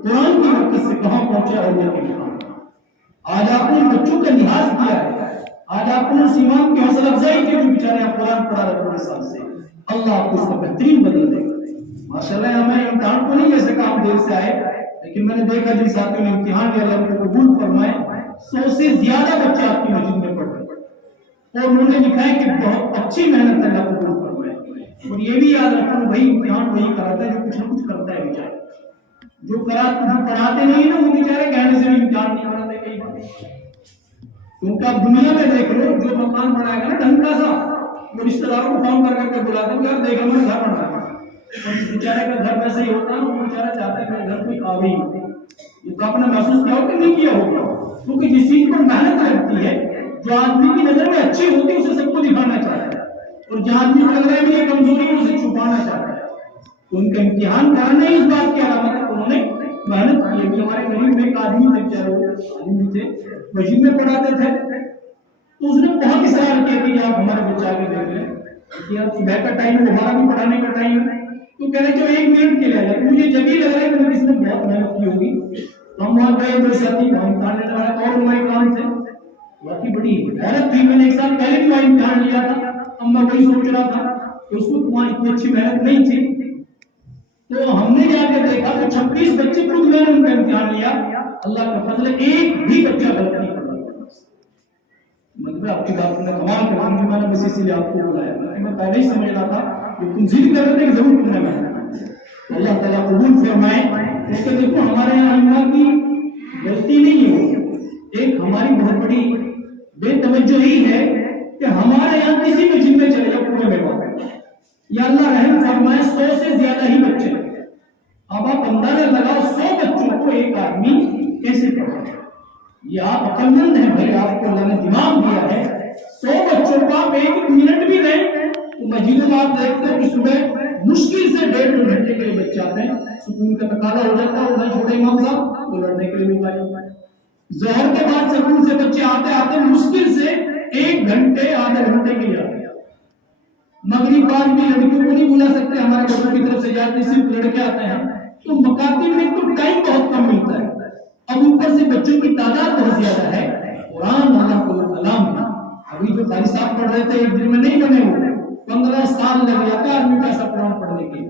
قرآن کی برکت سے کہاں پہنچا اور یہ کہاں. آج آپ نے بچوں کا لحاظ کیا ہے. آج آپ نے اس امام کی حوصلہ افزائی کی جو بیچارے آپ قرآن پڑھا رہے پورے سال سے. اللہ آپ کو اس کا بہترین بدل دے گا. ماشاءاللہ ہمیں امتحان کو نہیں کہہ سکا ہم دیر سے آئے لیکن میں نے دیکھا جن ساتھیوں نے امتحان لیا اللہ کو قبول فرمائے 100 سے زیادہ بچے آپ کی مسجد میں پڑھ رہے اور انہوں نے لکھا ہے کہ بہت اچھی محنت اللہ کو قبول فرمائے. اور یہ بھی یاد رکھنا بھائی امتحان وہی کراتا ہے جو کچھ نہ کچھ کرتا ہے بیچارہ. جو پڑھاتے نہیں نا وہ بیچارے کہنے سے بھی امتحان نہیں کراتے کئی بار. کیونکہ آپ دنیا میں دیکھ لو جو مکان بنائے گا نا ڈھنگ کا سا وہ رشتے داروں کو فون کر کے بلاتے ہیں یار دیکھ ہمیں گھر بنا ہے اور جس بیچارے کا گھر ویسے ہی ہوتا ہے وہ بیچارہ چاہتا ہے کہ گھر کوئی آوے ہی. یہ تو آپ نے محسوس کیا ہو کہ نہیں کیا ہوگا کیونکہ جس چیز پر محنت لگتی ہے جو آدمی کی نظر میں اچھی ہوتی ہے اسے سب کو دکھانا چاہتا ہے اور جہاں آدمی کو لگ رہا ہے کہ یہ کمزوری ہے اسے چھپانا چاہتا ہے. تو ان کا امتحان کرانا ہی اس بات کی علامت ہے. انہوں نے محنت کی ہے. ہمارے قریب میں ایک آدمی تھے بیچارے آدمی تھے مسجد میں پڑھاتے تھے تو اس نے بہت اصرار کیا کہ آپ ہمارے بچہ آگے دیکھ لیں کہ آپ صبح کا ٹائم ہے ہمارا بھی پڑھانے کا ٹائم ہے. تو کہہ رہے جو 1 منٹ کے لیے آ جائے مجھے جب ہی لگ رہا ہے کہ اس نے بہت محنت کی ہوگی. تو ہم وہاں گئے 2 ساتھی ہم امتحان لینے والے اور ہمارے کام تھے. واقعی بڑی حیرت تھی. میں نے 1 سال پہلے بھی وہاں امتحان لیا تھا. اب میں وہی سوچ رہا تھا کہ اس کو وہاں اتنی اچھی محنت نہیں تھی. تو ہم نے جا کے دیکھا کہ 26 بچے خود میں نے ان کا امتحان لیا. اللہ کا فضل ایک بھی بچہ غلط نہیں کرتا. مطلب آپ کی بات نے کمال کر دی. میں نے بس اسی لیے آپ کو بلایا. میں پہلے ہی سمجھ رہا تھا کہ تم ضد کر رہے ضرور تم نے محنت. اللہ تعالیٰ قبول فرمائے. اس کے دیکھو ہمارے یہاں علماء کی غلطی نہیں ہے. ایک ہماری بہت بڑی بے توجہی ہے کہ ہمارے یہاں کسی بھی جن میں چلے جاؤ پورے میں بات یا اللہ رحم فرمائے 100 سے زیادہ ہی بچے. اب آپ اندازہ لگاؤ 100 بچوں کو یہ آپ عقل مند ہیں بھائی، آپ کو اللہ نے دماغ دیا ہے، 100 بچوں کو آپ 1 منٹ بھی دیں تو مسجدوں میں آپ دیکھتے ہیں کہ صبح مشکل سے 1.5 گھنٹے کے لیے بچے آتے ہیں، سکون کا تقاضا ہو جاتا ہے، ادھر چھوٹے امام صاحب وہ لڑنے کے لیے بھی پائے، ظہر کے بعد سکون سے بچے آتے مشکل سے 1 گھنٹے آدھے گھنٹے کے لیے آتے ہیں۔ مغرب بعد بھی لڑکیوں کو نہیں بلا سکتے، ہمارے بچوں کی طرف سے جاتے صرف لڑکے آتے ہیں، تو مکاتب میں تو ٹائم بہت کم ملتا ہے، اب اوپر سے بچوں کی تعداد بہت زیادہ ہے۔ قرآن اللہ کو کلام ہے، ابھی جو قاری صاحب پڑھ رہے تھے ایک دن میں نہیں بنے ہوئے، 15 سال لگ گیا تھا آدمی کا ایسا قرآن پڑھنے کے لیے۔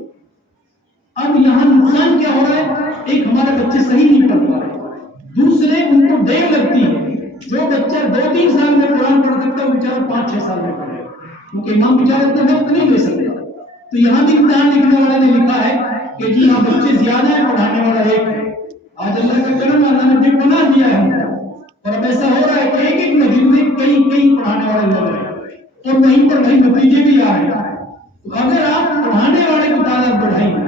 اب یہاں نقصان کیا ہو رہا ہے؟ ایک ہمارے بچے صحیح نہیں پڑھ پا رہے، دوسرے ان کو دیر لگتی ہے۔ جو بچہ 2-3 سال میں قرآن پڑھ سکتا ہے وہ بیچارہ 5-6 سال میں پڑھے، کیونکہ امام بیچارہ اتنا وقت نہیں دے سکتا۔ تو یہاں بھی امتحان لکھنے والے نے لکھا ہے کہ جی ہاں بچے زیادہ ہیں، پڑھانے والا ایک ہے۔ آج اللہ کا کرم، اللہ نے جو بنا دیا ہے ہم کو، اور اب ایسا ہو رہا ہے کہ ایک مسجد میں کئی پڑھانے والے لگ رہے ہیں، اور وہیں پر وہی نتیجے بھی آ رہے ہیں۔ تو اگر آپ پڑھانے والے کی تعداد بڑھائیں گے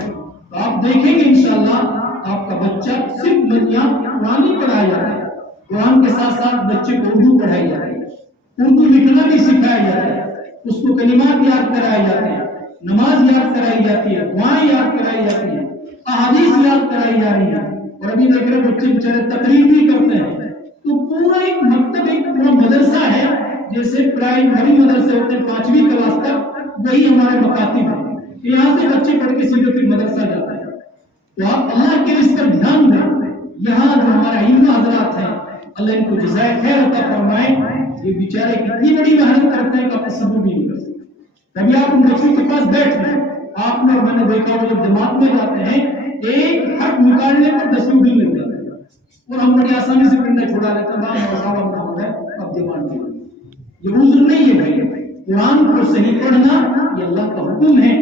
تو آپ دیکھیں گے انشاءاللہ آپ کا بچہ صرف بچیاں قرآن ہی پڑھایا جاتا ہے، قرآن کے ساتھ ساتھ بچے کو اردو پڑھائی جاتی ہے، اردو لکھنا بھی سکھایا جاتا ہے، اس کو کلمات یاد کرائے جاتے ہیں، نماز یاد کرائی جاتی ہے، دعائیں یاد کرائی جاتی ہیں، احادیث یاد کرائی جا رہی ہیں، اور ابھی دیکھ رہے بچے بیچارے تقریر بھی کرتے ہیں۔ تو پورا ایک مکتب، ایک پورا مدرسہ ہے، جیسے پرائمری مدرسے ہوتے ہیں 5ویں کلاس تک، وہی ہمارے مکاتب ہیں۔ یہاں سے بچے پڑھ کے سیدھے پھر مدرسہ جاتے ہیں۔ تو آپ اللہ کے اس پر دھیان دیں، یہاں جو ہمارے ائمہ حضرات ہیں اللہ ان کو جزائے خیر عطا فرمائے، یہ بیچارے کتنی بڑی محنت کرتے ہیں کہ آپ تصور بھی نہیں کر سکتے۔ کبھی آپ ان بچوں کے پاس بیٹھ رہے ہیں، آپ نے اور میں نے دیکھا وہ جب جماعت میں جاتے ہیں ایک حرف نکالنے پر 10 دن لگ جاتے ہیں، اور ہم بڑی آسانی سے پنڈا چھوڑا لیتے ہیں، اب جوان کی یہ عذر نہیں ہے بھائی۔ قرآن کو صحیح پڑھنا یہ اللہ کا حکم ہے،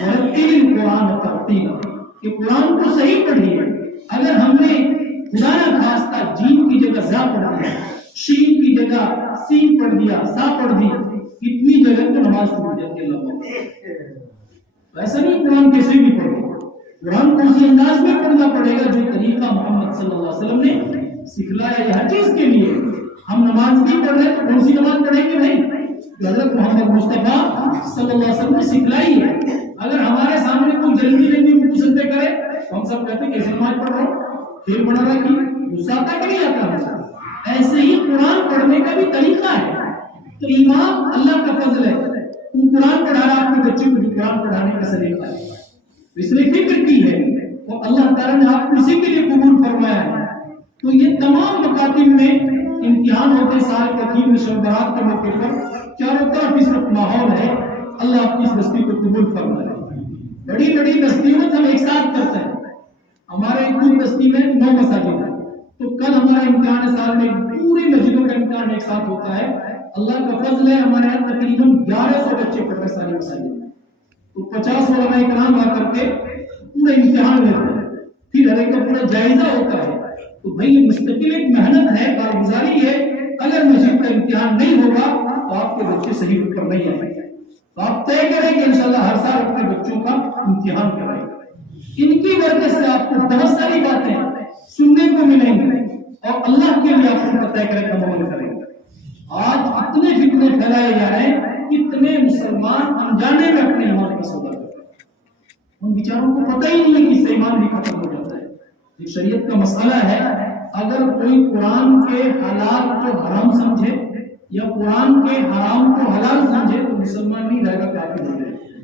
ورتل القرآن ترتیلا، کہ قرآن کو صحیح پڑھیے۔ اگر ہم نے خدا نہ خواستہ جیم کی جگہ زا پڑھ دیا، شین کی جگہ سین پڑھ دیا، سا پڑھ دی، کتنی جگہ تو نماز ٹوٹ جاتی ہے۔ اللہ ایسا نہیں، قرآن کیسے بھی پڑھو، قرآن کو اسی انداز میں پڑھنا پڑے گا جو طریقہ محمد صلی اللہ علیہ وسلم نے سکھلایا ہے ہر چیز کے لیے۔ ہم نماز بھی پڑھ رہے ہیں تو کون سی نماز پڑھیں گے بھائی؟ جو حضرت محمد مصطفیٰ صلی اللہ علیہ وسلم نے سکھلائی ہے۔ اگر ہمارے سامنے کوئی جلدی رکوع سجدے کرے تو ہم سب کہتے ہیں کیسے نماز پڑھ رہا ہوں، پھر بنا رہا کی غصہ آتا کہ نہیں آتا؟ ایسے ہی قرآن پڑھنے کا بھی طریقہ ہے۔ تو امام اللہ کا فضل ہے، وہ قرآن پڑھا رہا اپنے بچے کو، قرآن پڑھانے کا سلیقہ ہے، اس نے فکر کی ہے، اور اللہ تعالیٰ نے آپ کو اسی کے لیے قبول فرمایا ہے۔ تو یہ تمام مکاتب میں امتحان ہوتے سال کے 3 شب برات کے موقع پر، چاروں طرف اس وقت ماحول ہے، اللہ اپنی اس بستی کو قبول فرمائے۔ بڑی بڑی بستیوں میں ہم ایک ساتھ کرتے ہیں، ہمارے پوری بستی میں 9 مساجد ہیں، تو کل ہمارا امتحان سال میں پوری مسجدوں کا امتحان ایک ساتھ ہوتا ہے۔ اللہ کا فضل ہے، ہمارے یہاں تقریباً 1100 بچے پڑھ رہے ساری مساجد میں، تو 50 علماء کرام آ کر کے پورا امتحان لیتے ہیں، پھر ہر ایک کا پورا جائزہ ہوتا ہے۔ تو بھائی یہ مستقل ایک محنت ہے، کارگزاری ہے۔ اگر مسجد کا امتحان نہیں ہوگا تو آپ کے بچے صحیح پر نہیں آئیں گے، تو آپ طے کریں کہ انشاءاللہ ہر سال اپنے بچوں کا امتحان کرائیں۔ ان کی برکت سے آپ کو بہت ساری باتیں سننے کو ملیں گی، اور اللہ کے لیے آپ کو طے کریں کہ عمل کریں گے۔ آج اتنے فتنے پھیلائے جا رہے ہیں، کتنے مسلمان انجانے میں اپنے ایمان کا سودا کرتے ہیں، ان بیچاروں کو پتہ ہی نہیں ہے کہ اس سے ایمان بھی ختم ہو جاتا ہے۔ یہ شریعت کا مسئلہ ہے، اگر کوئی قرآن کے حلال کو حرام سمجھے یا قرآن کے حرام کو حلال سمجھے تو مسلمان نہیں رہے گا، کافر ہو جائے گا۔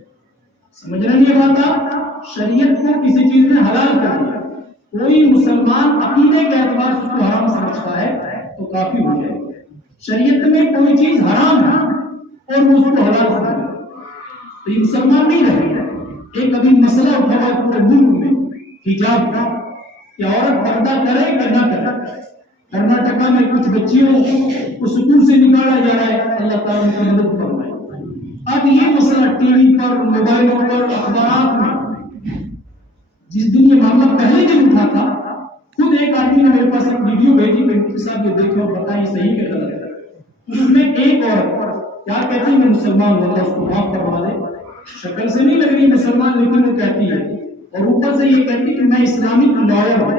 سمجھ رہے ہیں یہ بات آپ؟ شریعت کو کسی چیز نے حلال کر دیا، کوئی مسلمان عقیدے کے اعتبار سے اس کو حرام سمجھتا ہے تو کافر ہو جائے گا۔ شریعت میں کوئی چیز حرام ہے اور وہ اس کو حلال سمجھے تو یہ مسلمان نہیں رہے گا۔ ایک ابھی مسئلہ اٹھا ہوا ہے پورے ملک میں حجاب کا، کہ عورت پردہ کرے کہ نہ کرے۔ کرناٹکا میں کچھ بچیوں کو سکول سے نکالا جا رہا ہے، اللہ تعالیٰ ان کی مدد فرمائے۔ اب یہ مسئلہ ٹی وی پر، موبائلوں پر، اخبارات میں، جس دن یہ معاملہ پہلے دن اٹھا تھا، خود ایک آدمی نے میرے پاس ایک ویڈیو بھیجی کہ صاحب یہ دیکھو بتائیے صحیح کہ غلط ہے۔ اس میں ایک عورت کیا کہتی ہے، میں مسلمان ہوں، اللہ اس کو معاف کروا دے، شکل سے نہیں لگ رہی مسلمان لیکن وہ کہتی ہے، اور اوپر سے یہ کہتی کہ میں اسلامک لائر ہوں،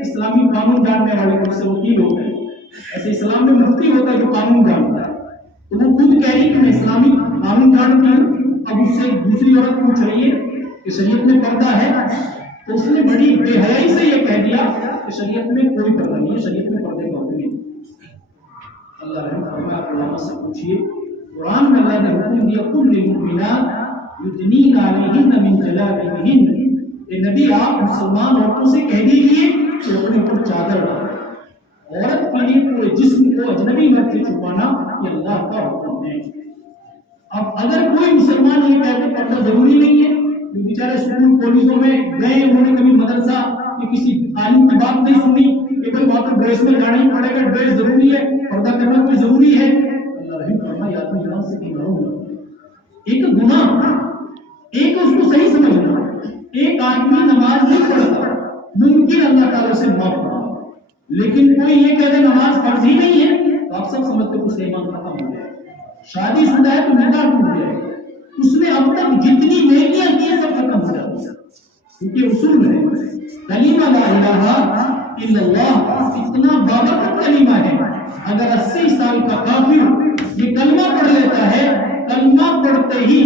اسلامی قانون جاننے والے کو، سے وکیل ہوتے ہیں، ایسے اسلام میں مفتی ہوتا ہے جو قانون جانتا ہے. تو وہ خود کہہ رہی کہ میں اسلامی قانون جانتی ہوں. اب اس سے دوسری عورت پوچھ رہی ہے کہ شریعت میں پردہ ہے، تو اس نے بڑی بے حیائی سے یہ کہہ دیا کہ شریعت میں کوئی پردہ نہیں ہے، شریعت میں پردے کا حکم نہیں. اللہ رحم فرمائے، علماء سے پوچھیے، قرآن میں اللہ نے حکم دیا کل للمؤمنات یدنین علیہن من جلابیبہن. اے نبی آپ مسلمان عورتوں سے کہہ دیجیے کہ اپنے اوپر چادر ڈالیں. عورت کے لیے پورے جسم کو اجنبی مرد سے چھپانا یہ اللہ کا حکم ہے. اب اگر کوئی مسلمان یہ کہتے پردہ ضروری نہیں ہے، جو بیچارے اسکول کالجوں میں گئے، انہوں نے کبھی مدرسہ یا کسی عالم کی بات نہیں سنی کہ بھائی وہاں تو ڈریس میں جانا ہی پڑے گا، ڈریس ضروری ہے، پردہ کرنا کوئی ضروری ہے. اللہ رحم فرمائے، آدمی جان سے کہ ایک گناہ، ایک اس کو صحیح سمجھنا. ایک آدمی نماز نہیں پڑھتا، ممکن اللہ تعالیٰ سے معاف کرنا، لیکن کوئی یہ کہہ دے نماز فرض ہی نہیں ہے تو آپ سب سمجھتے اس ایمان ختم ہو جائے. شادی شدہ ہے تو نکاح ٹوٹ جائے، اس نے اب تک جتنی نیکیاں کی ہیں سب ختم ہو جاتی ہیں. کیونکہ اصول ہے کلمہ لا الہ الا اللہ اتنا بابرکت کلمہ ہے. اگر 80 سال کا کافر یہ کلمہ پڑھ لیتا ہے، کلمہ پڑھتے ہی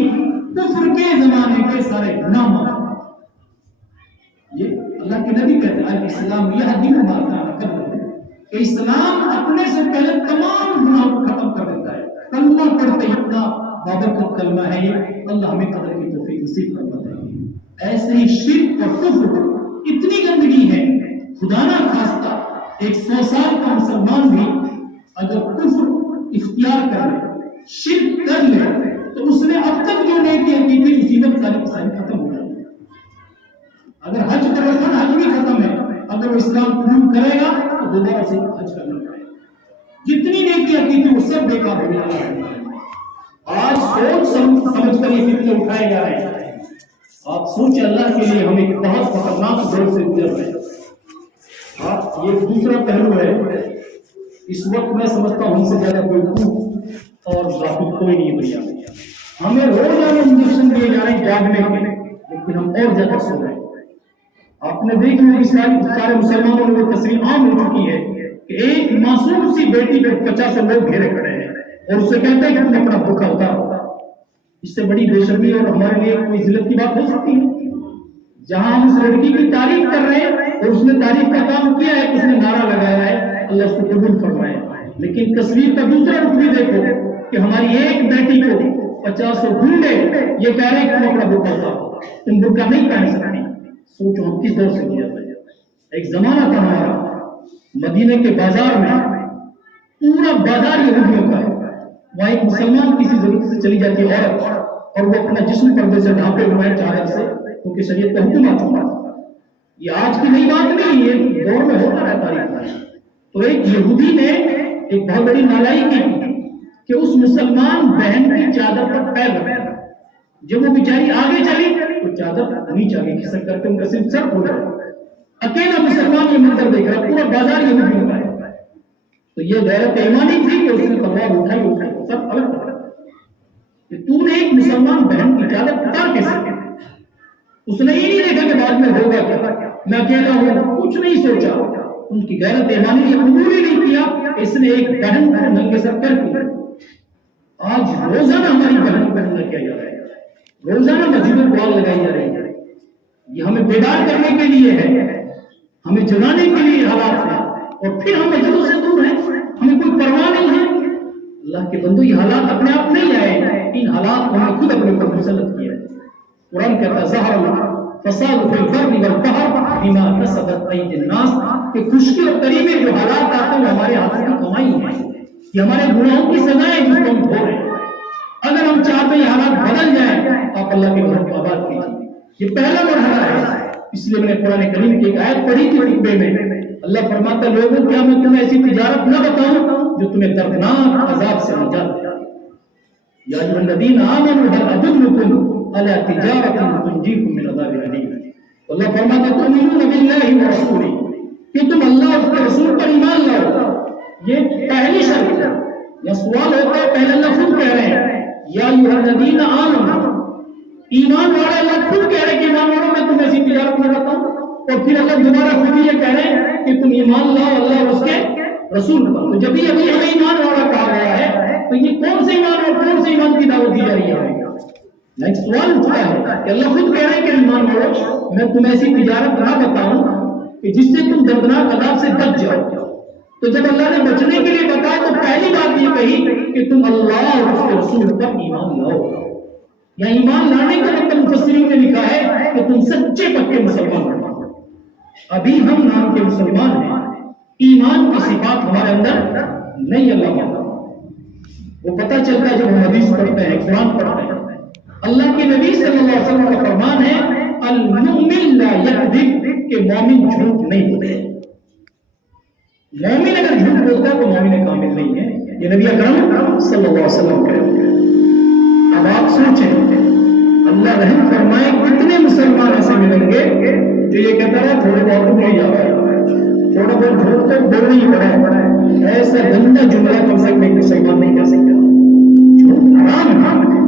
کفر کے زمانے کے سارے گناہ معاف. یہ اللہ کے نبی کہتے ہیں اسلام یہ دین ماتا کہ اسلام اپنے سے پہلے تمام گناہوں کو ختم کر دیتا ہے. کلمہ پڑھتے ہی اتنا بابرکت کلمہ ہے یہ. اللہ ہمیں قدر کی توفیق نصیب فرمائے. ایسے ہی شرک اور کفر اتنی گندگی ہے، خدا نہ خواستہ 100 سال کا مسلمان بھی اگر کفر اختیار کر لے، شرک کر لے، تو اس نے اب تک جو نیکیاں کی تھی اسی وقت ساری ختم ہو جائے. اگر حج کا رکن حج بھی ختم ہے، اگر وہ اسلام قبول کرے گا تو دوبارہ سے حج کرنا پڑے گا. جتنی نیکیاں کی تھی وہ سب بیکار ہو جائے. آج سوچ سمجھ کر یہ فتنے اٹھائے جا رہے ہیں. آپ سوچیں اللہ کے لیے ہم ایک بہت خطرناک دور سے گزر رہے ہیں. یہ دوسرا پہلو ہے. اس وقت میں سمجھتا ہوں ہم سے زیادہ بیوقوف اور غافل کوئی نہیں دنیا میں. ہمیں روزانہ انجیکشن دیے جا رہے ہیں جاگنے کے، لیکن ہم اور زیادہ سو رہے ہیں. آپ نے دیکھی ہوگی سارے مسلمانوں میں وہ تصویر عام ہو چکی ہے کہ ایک معصوم سی بیٹی کو 50 لوگ گھیرے کھڑے ہیں اور اس سے کہتے ہیں کہ تم اپنا بھوکا اتارو. اس سے بڑی بے شرمی اور ہمارے لیے کوئی ذلت کی بات ہو سکتی ہے؟ جہاں ہم اس لڑکی کی تعریف کر رہے ہیں اور اس نے تعریف کا کام کیا ہے، اس نے نعرہ لگایا ہے، اللہ اس کو قبول فرمائے. لیکن تصویر کا دوسرا رخ بھی دیکھو کہ ہماری ایک بیٹی کو 50 گنڈے یہ کہہ رہے ہیں کہ تم اپنا بھوکا اتارو، تم بھوکا نہیں پہن سکتی. سوچو ہم کس دور سے گزر رہے ہیں. ایک زمانہ تھا ہمارا مدینے کے بازار میں، پورا بازار یہودیوں کا ہے. وہاں ایک مسلمان کسی ضرورت سے چلی جاتی ہے عورت اور وہ اپنا جسم پردے سے ڈھانپے ہوئے ہیں چادر سے، کیونکہ شریعت کا حکم آ چکا تھا. یہ آج کی نئی بات نہیں، یہ دور میں ہوتا رہتا ہے. تو ایک یہودی نے ایک بہت بڑی نالائی کی کہ اس مسلمان بہن کی چادر پر پیر رکھا. جب وہ بیچاری آگے چلی تو چادر نیچے آگے کھسک کر کے ان کا صرف سر کھول رہا. اکیلا مسلمان یہ منظر دیکھ رہا، پورا بازار یہودیوں کا ہے. تو یہ غیرت ایمانی تھی کہ اس نے تلوار اٹھائی سب الگ کہ تو نے ایک مسلمان بہن کی چادر اتار کیسے؟ اس نے یہ نہیں دیکھا کہ بعد میں ہوگا کیا، میں اکیلا ہوں، کچھ نہیں سوچا. ان کی غیرت ایمانی نے قبول ہی نہیں کیا. اس نے ایک بہن کو ننگے سر کر دیا. آج روزانہ ہماری بہن پہننا کیا جا رہا ہے، روزانہ مسجدوں کو آگ لگائی جا رہی ہے. یہ ہمیں بیدار کرنے کے لیے ہے، ہمیں جگانے کے لیے حالات ہیں، اور پھر ہم مسجدوں سے دور ہیں، ہمیں کوئی پرواہ نہیں ہے. اللہ کے بندو یہ حالات اپنے آپ نہیں آئے، ان حالات کو ہم خود اپنے اوپر مسلط کیا ہے. قرآن کہتا ہے ظہر فساد فی البر والبحر بما کسبت ایدی الناس، کہ خشکی اور تری میں جو حالات آتے ہیں وہ ہمارے ہاتھوں کی کمائی ہے، یہ ہمارے گناہوں کی سزا ہے جس کو ہم دھو رہے ہیں. اگر ہم چاہتے ہیں یہ حالات بدل جائیں تو آپ اللہ کے گھر کو آباد کیجیے. یہ پہلا مرحلہ ہے. اس لیے میں نے قرآن کریم کی ایک آیت پڑھی تھی خطبے میں. اللہ فرماتا ہے لوگوں کیا میں تمہیں ایسی تجارت نہ بتاؤں جو تمہیں دردناک عذاب سے نجات دے. یا ایھا الذین آمنوا هل ادلکم علی تجارۃ تنجیکم من عذاب الیم. اللہ فرماتا ہے تؤمنون باللہ ورسولہ، کہ تم اللہ اور اس کے رسول پر ایمان لاؤ. یہ پہلی شرط ہے. یا سوال ہوتا ہے، پہلے اللہ خود کہہ رہے ہیں یا ایھا الذین آمنوا، ایمان والے اللہ خود کہہ رہے کہ ایمان والوں میں تمہیں ایسی تجارت نہ بتاؤں. اور پھر اللہ دوبارہ خود یہ کہہ رہے ہیں کہ تم ایمان لاؤ اللہ اور اس کے رسول پر. تو جب ابھی ہمیں ایمان والا کہا گیا ہے تو یہ کون سے ایمان اور کون سے ایمان کی دعوت دی جا رہی ہے؟ ایک سوال اٹھتا ہے کہ اللہ خود کہہ رہے ہیں کہ ایمان والو میں تمہیں ایسی تجارت نہ بتاؤں کہ جس سے تم دردناک عذاب سے بچ جاؤ. تو جب اللہ نے بچنے کے لیے بتایا تو پہلی بات یہ کہی کہ تم اللہ اور اس کے رسول پر ایمان لاؤ. یا ایمان لانے کا مطلب مفسرین نے لکھا ہے کہ تم سچے پکے مسلمان ہو. ابھی ہم نام کے مسلمان ہیں, ایمان کی صفات ہمارے اندر نہیں. اللہ کا وہ پتہ چلتا ہے جب ہم حدیث پڑھتے ہیں, قرآن پڑھتے ہیں. اللہ کے نبی صلی اللہ علیہ وسلم کا فرمان ہے المؤمن لا یکذب, کہ مومن جھوٹ نہیں بولے. مومن اگر جھوٹ بولتا ہے تو مومن کامل نہیں ہے. یہ نبی اکرم صلی اللہ علیہ وسلم کہتے ہیں. اب آپ سوچیں, اللہ رحم فرمائے کتنے مسلمان ایسے ملیں گے جو یہ کہتا ہے تھوڑے بہت نہیں جاتا ہے, تھوڑا بہت جھوٹ تو بولنا ہی پڑا ہے. ایسا گندا جملہ کم سے کم ایک مسلمان نہیں کہہ سکتا. جھوٹ حرام ہے,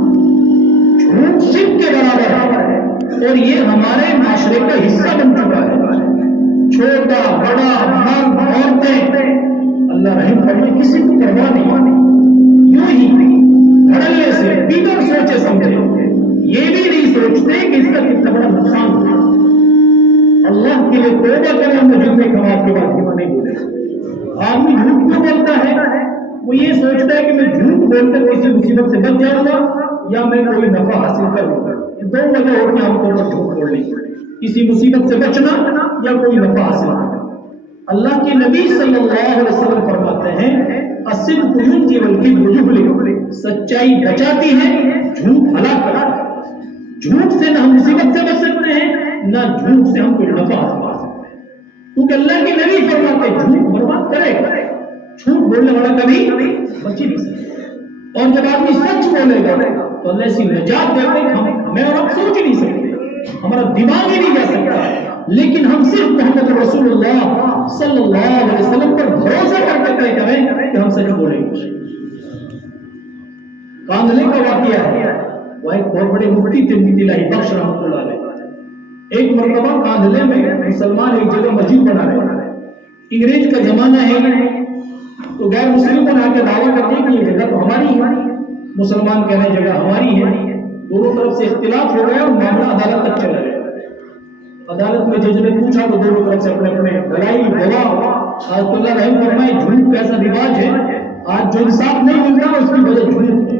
جھوٹ شرک کے برابر ہے, اور یہ ہمارے معاشرے کا حصہ بن چکا ہے. چھوٹا بڑا مرد عورتیں اللہ رحم فرمائے کسی کو پرواہ نہیں, یوں ہی دھڑلے سے بغیر سوچے سمجھے یہ بھی نہیں سوچتے کہ اس کا کتنا بڑا نقصان ہو. اللہ کے لیے توبہ کریں, ہم جھوٹ میں کمال کے بعد کیوں نہیں بولے. آدمی جھوٹ کیوں بولتا ہے؟ وہ یہ سوچتا ہے کہ میں جھوٹ بول کر کسی مصیبت سے بچ جاؤں گا یا میں کوئی نفع حاصل کروں گا. یہ دو وجہ ہوتی ہیں ہم کو جھوٹ بولنے کی, کسی مصیبت سے بچنا یا کوئی نفع حاصل کرنا. اللہ کے نبی صلی اللہ علیہ وسلم فرماتے ہیں الصدق ينجي والكذب يهلك, سچائی بچاتی ہے, جھوٹ ہلاک کرتا ہے. جھوٹ سے نہ ہم مصیبت سے بچ سکتے ہیں نہ جھوٹ سے ہم کوئی نفع حاصل کر سکتے ہیں, کیونکہ اللہ کے نبی فرماتے ہیں جھوٹ برباد کرے گا. جھوٹ بولنے والا کبھی بچ ہی نہیں سکتا. اور جب آدمی سچ بولے گا تو اللہ ایسی نجات دیتے ہیں ہمیں اور آپ سوچ ہی نہیں سکتے, ہمارا دماغ ہی نہیں جا سکتا. لیکن ہم صرف محمد رسول اللہ صلی اللہ علیہ وسلم پر بھروسہ کر کے طے کریں کہ ہم سچ بولیں گے. کاندھلے کا واقعہ ہے, وہ ایک بہت بڑے مفتی تھے مفتی الہی بخش رحمۃ اللہ علیہ. ایک مرتبہ کاندھلے میں مسلمان ایک جگہ مسجد بنا رہے ہیں. انگریز کا زمانہ ہے تو غیر مسلم کو آ کے دعویٰ کرتے ہیں کہ یہ جگہ تو ہماری ہے. مسلمان کہہ رہے جگہ ہماری ہے. دونوں طرف سے اختلاف ہو گیا اور معاملہ عدالت تک چلا گیا. عدالت میں جج نے پوچھا تو دونوں طرف سے اپنے اپنے لڑائی گواہ. آج تو اللہ رحم فرمائے جھوٹ کا ایسا رواج ہے, آج جو انصاف نہیں مل رہا اس کی وجہ جھوٹ ہے.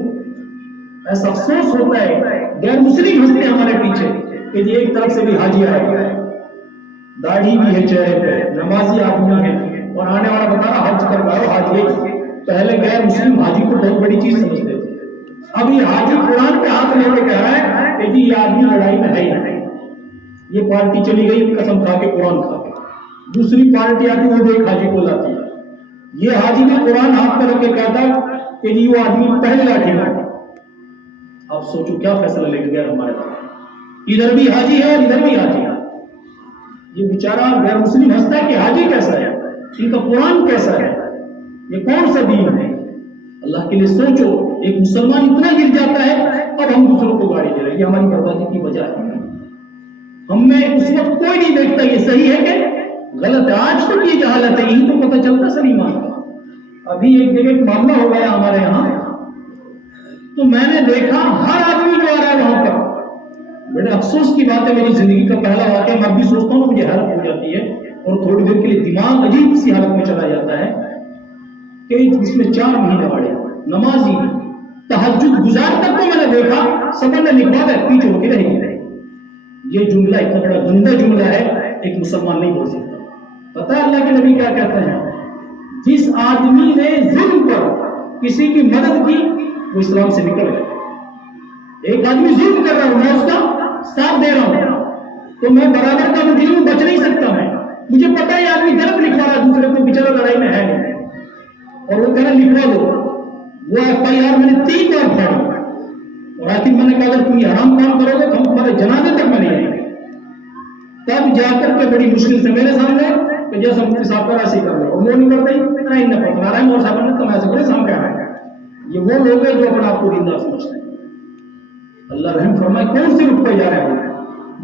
ایسا افسوس ہوتا ہے غیر مسلم ہنستے ہمارے پیچھے کہ یہ ایک طرف سے بھی حاجی آئے گا, داڑھی بھی ہے چہرے پہ, نمازی آدمی ہے, اور آنے والا بتا رہا حج کر رہا ہو حاجی. پہلے غیر مسلم حاجی کو بہت بڑی چیز سمجھتے تھے. اب یہ حاجی قرآن پہ ہاتھ لے کے کہہ رہا ہے کہ جی یہ آدمی لڑائی میں ہے ہی نہیں. یہ پارٹی چلی گئی قسم کھا کے قرآن کھا کے, دوسری پارٹی آتی وہ بھی ایک حاجی کو لاتی ہے. یہ حاجی بھی قرآن ہاتھ پر رکھ کے کہتا کہ جی وہ آدمی پہلے لاٹھی مارا. آپ سوچو کیا فیصلہ لے کے گیا ہمارے پاس. ادھر بھی حاجی ہے اور ادھر بھی حاجی ہے. یہ بیچارہ غیر مسلم ہنستا ہے کہ حاجی کیسا ہے, ان کا قرآن کیسا ہے, یہ کون سا دین ہے. اللہ کے لیے سوچو, ایک مسلمان اتنا گر جاتا ہے اب ہم دوسروں کو گاڑی دے رہے ہیں. یہ ہماری بربادی کی وجہ ہے. ہم میں اس وقت کوئی نہیں دیکھتا یہ صحیح ہے کہ غلط ہے. آج تک یہ جہالت ہے, یہی تو پتہ چلتا سلیمان کا. ابھی ایک جگہ ایک معاملہ ہو گیا ہمارے یہاں, تو میں نے دیکھا ہر آدمی جو آ رہا ہے وہاں پر, بڑے افسوس کی بات ہے, میری زندگی کا پہلا واقعہ. میں بھی سوچتا ہوں مجھے حیرت ہو جاتی ہے اور تھوڑی دیر کے لیے دماغ عجیب سی حالت میں چلا جاتا ہے کہ اس میں 4 مہینے والے نمازی تہجد گزار تک کو میں نے دیکھا, سب نے لکھوا ہے پیچھے ہو کے رہے گی. یہ جملہ اتنا بڑا گندا جملہ ہے, ایک مسلمان نہیں بول سکتا. پتہ ہے اللہ کے نبی کیا کہتے ہیں, جس آدمی نے ظلم پر کسی کی مدد کی وہ اسلام سے نکل گیا. ایک آدمی ظلم کر رہا ہوں, میں اس کا ساتھ دے رہا ہوں, تو میں برابر کا مجرم بچ نہیں سکتا. میں مجھے پتا ہے آدمی غلط لکھوا رہا ہے دوسرے کو, بیچارہ لڑائی میں ہے نہیں, اور وہ کہنا لکھوا دو. وہ FIR میں نے 3 بار پڑھی, اور آخر میں نے کہا اگر تم یہ حرام کام کرو گے تو ہم تمہارے جنازے تک میں نہیں آئیں گے. تب جا کر کے بڑی مشکل سے میرے سامنے کہ جیسا مفتی صاحب کا ایسے کر لو, اور وہ نہیں کرتا ہی نہ پتہ رہا ہے مور صاحب نے تم ایسے کرے سام کہہ رہے ہیں. یہ وہ لوگ ہیں جو اپنے آپ کو دیندار سمجھتے ہیں. اللہ رحم فرمائے کون سے رخ پہ جا رہے ہیں,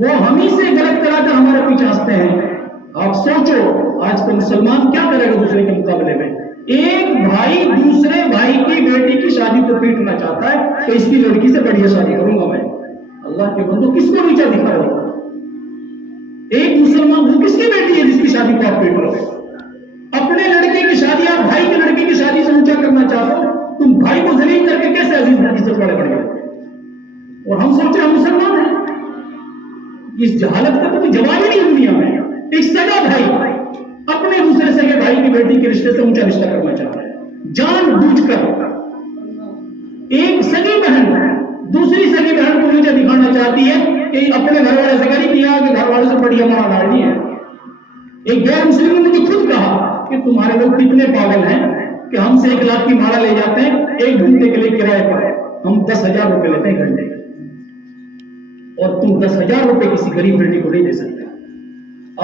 وہ ہم ہی سے غلط کرا کر ہمارے پیچھے ہنستے ہیں آپ سوچو آج کا مسلمان کیا کرے گا دوسرے کے مقابلے میں. ایک بھائی دوسرے بھائی کی بیٹی کی شادی کو پیٹنا چاہتا ہے کہ اس کی لڑکی سے بڑھیا شادی کروں گا میں. اللہ کے بندو کس کو نیچا دکھا رہے ہو؟ ایک مسلمان وہ کس کی بیٹی ہے جس کی شادی کو آپ پیٹ رہے ہو؟ اپنے لڑکے کی شادی آپ بھائی کے لڑکے کی شادی سے اونچا کرنا چاہتے ہو. تم بھائی کو ذلیل کر کے کیسے عزیز عزت والے بڑھ گئے؟ اور ہم سوچے ہم مسلمان ہیں. اس جہالت کا تو کوئی جواب ہی نہیں دنیا میں. ایک سگا بھائی اپنے دوسرے سگے بھائی کی بیٹی کے رشتے سے اونچا رشتہ کرنا چاہتا ہے جان بوجھ کر. ایک سگی بہن دوسری سگی بہن کو نیچے دکھانا چاہتی ہے کہ اپنے گھر والے سے غریب کیا کہ گھر والے سے بڑی ہمارا ڈالنی ہے. ایک غیر مسلم نے مجھے خود کہا کہ تمہارے لوگ کتنے پاگل ہیں کہ ہم سے 1 لاکھ کی مالا لے جاتے ہیں 1 گھنٹے کے لیے کرائے پر ہم 10,000 روپے لیتے ہیں گھنٹے کے, اور تم 10,000 روپے کسی غریب بیٹی کو نہیں دے سکتے.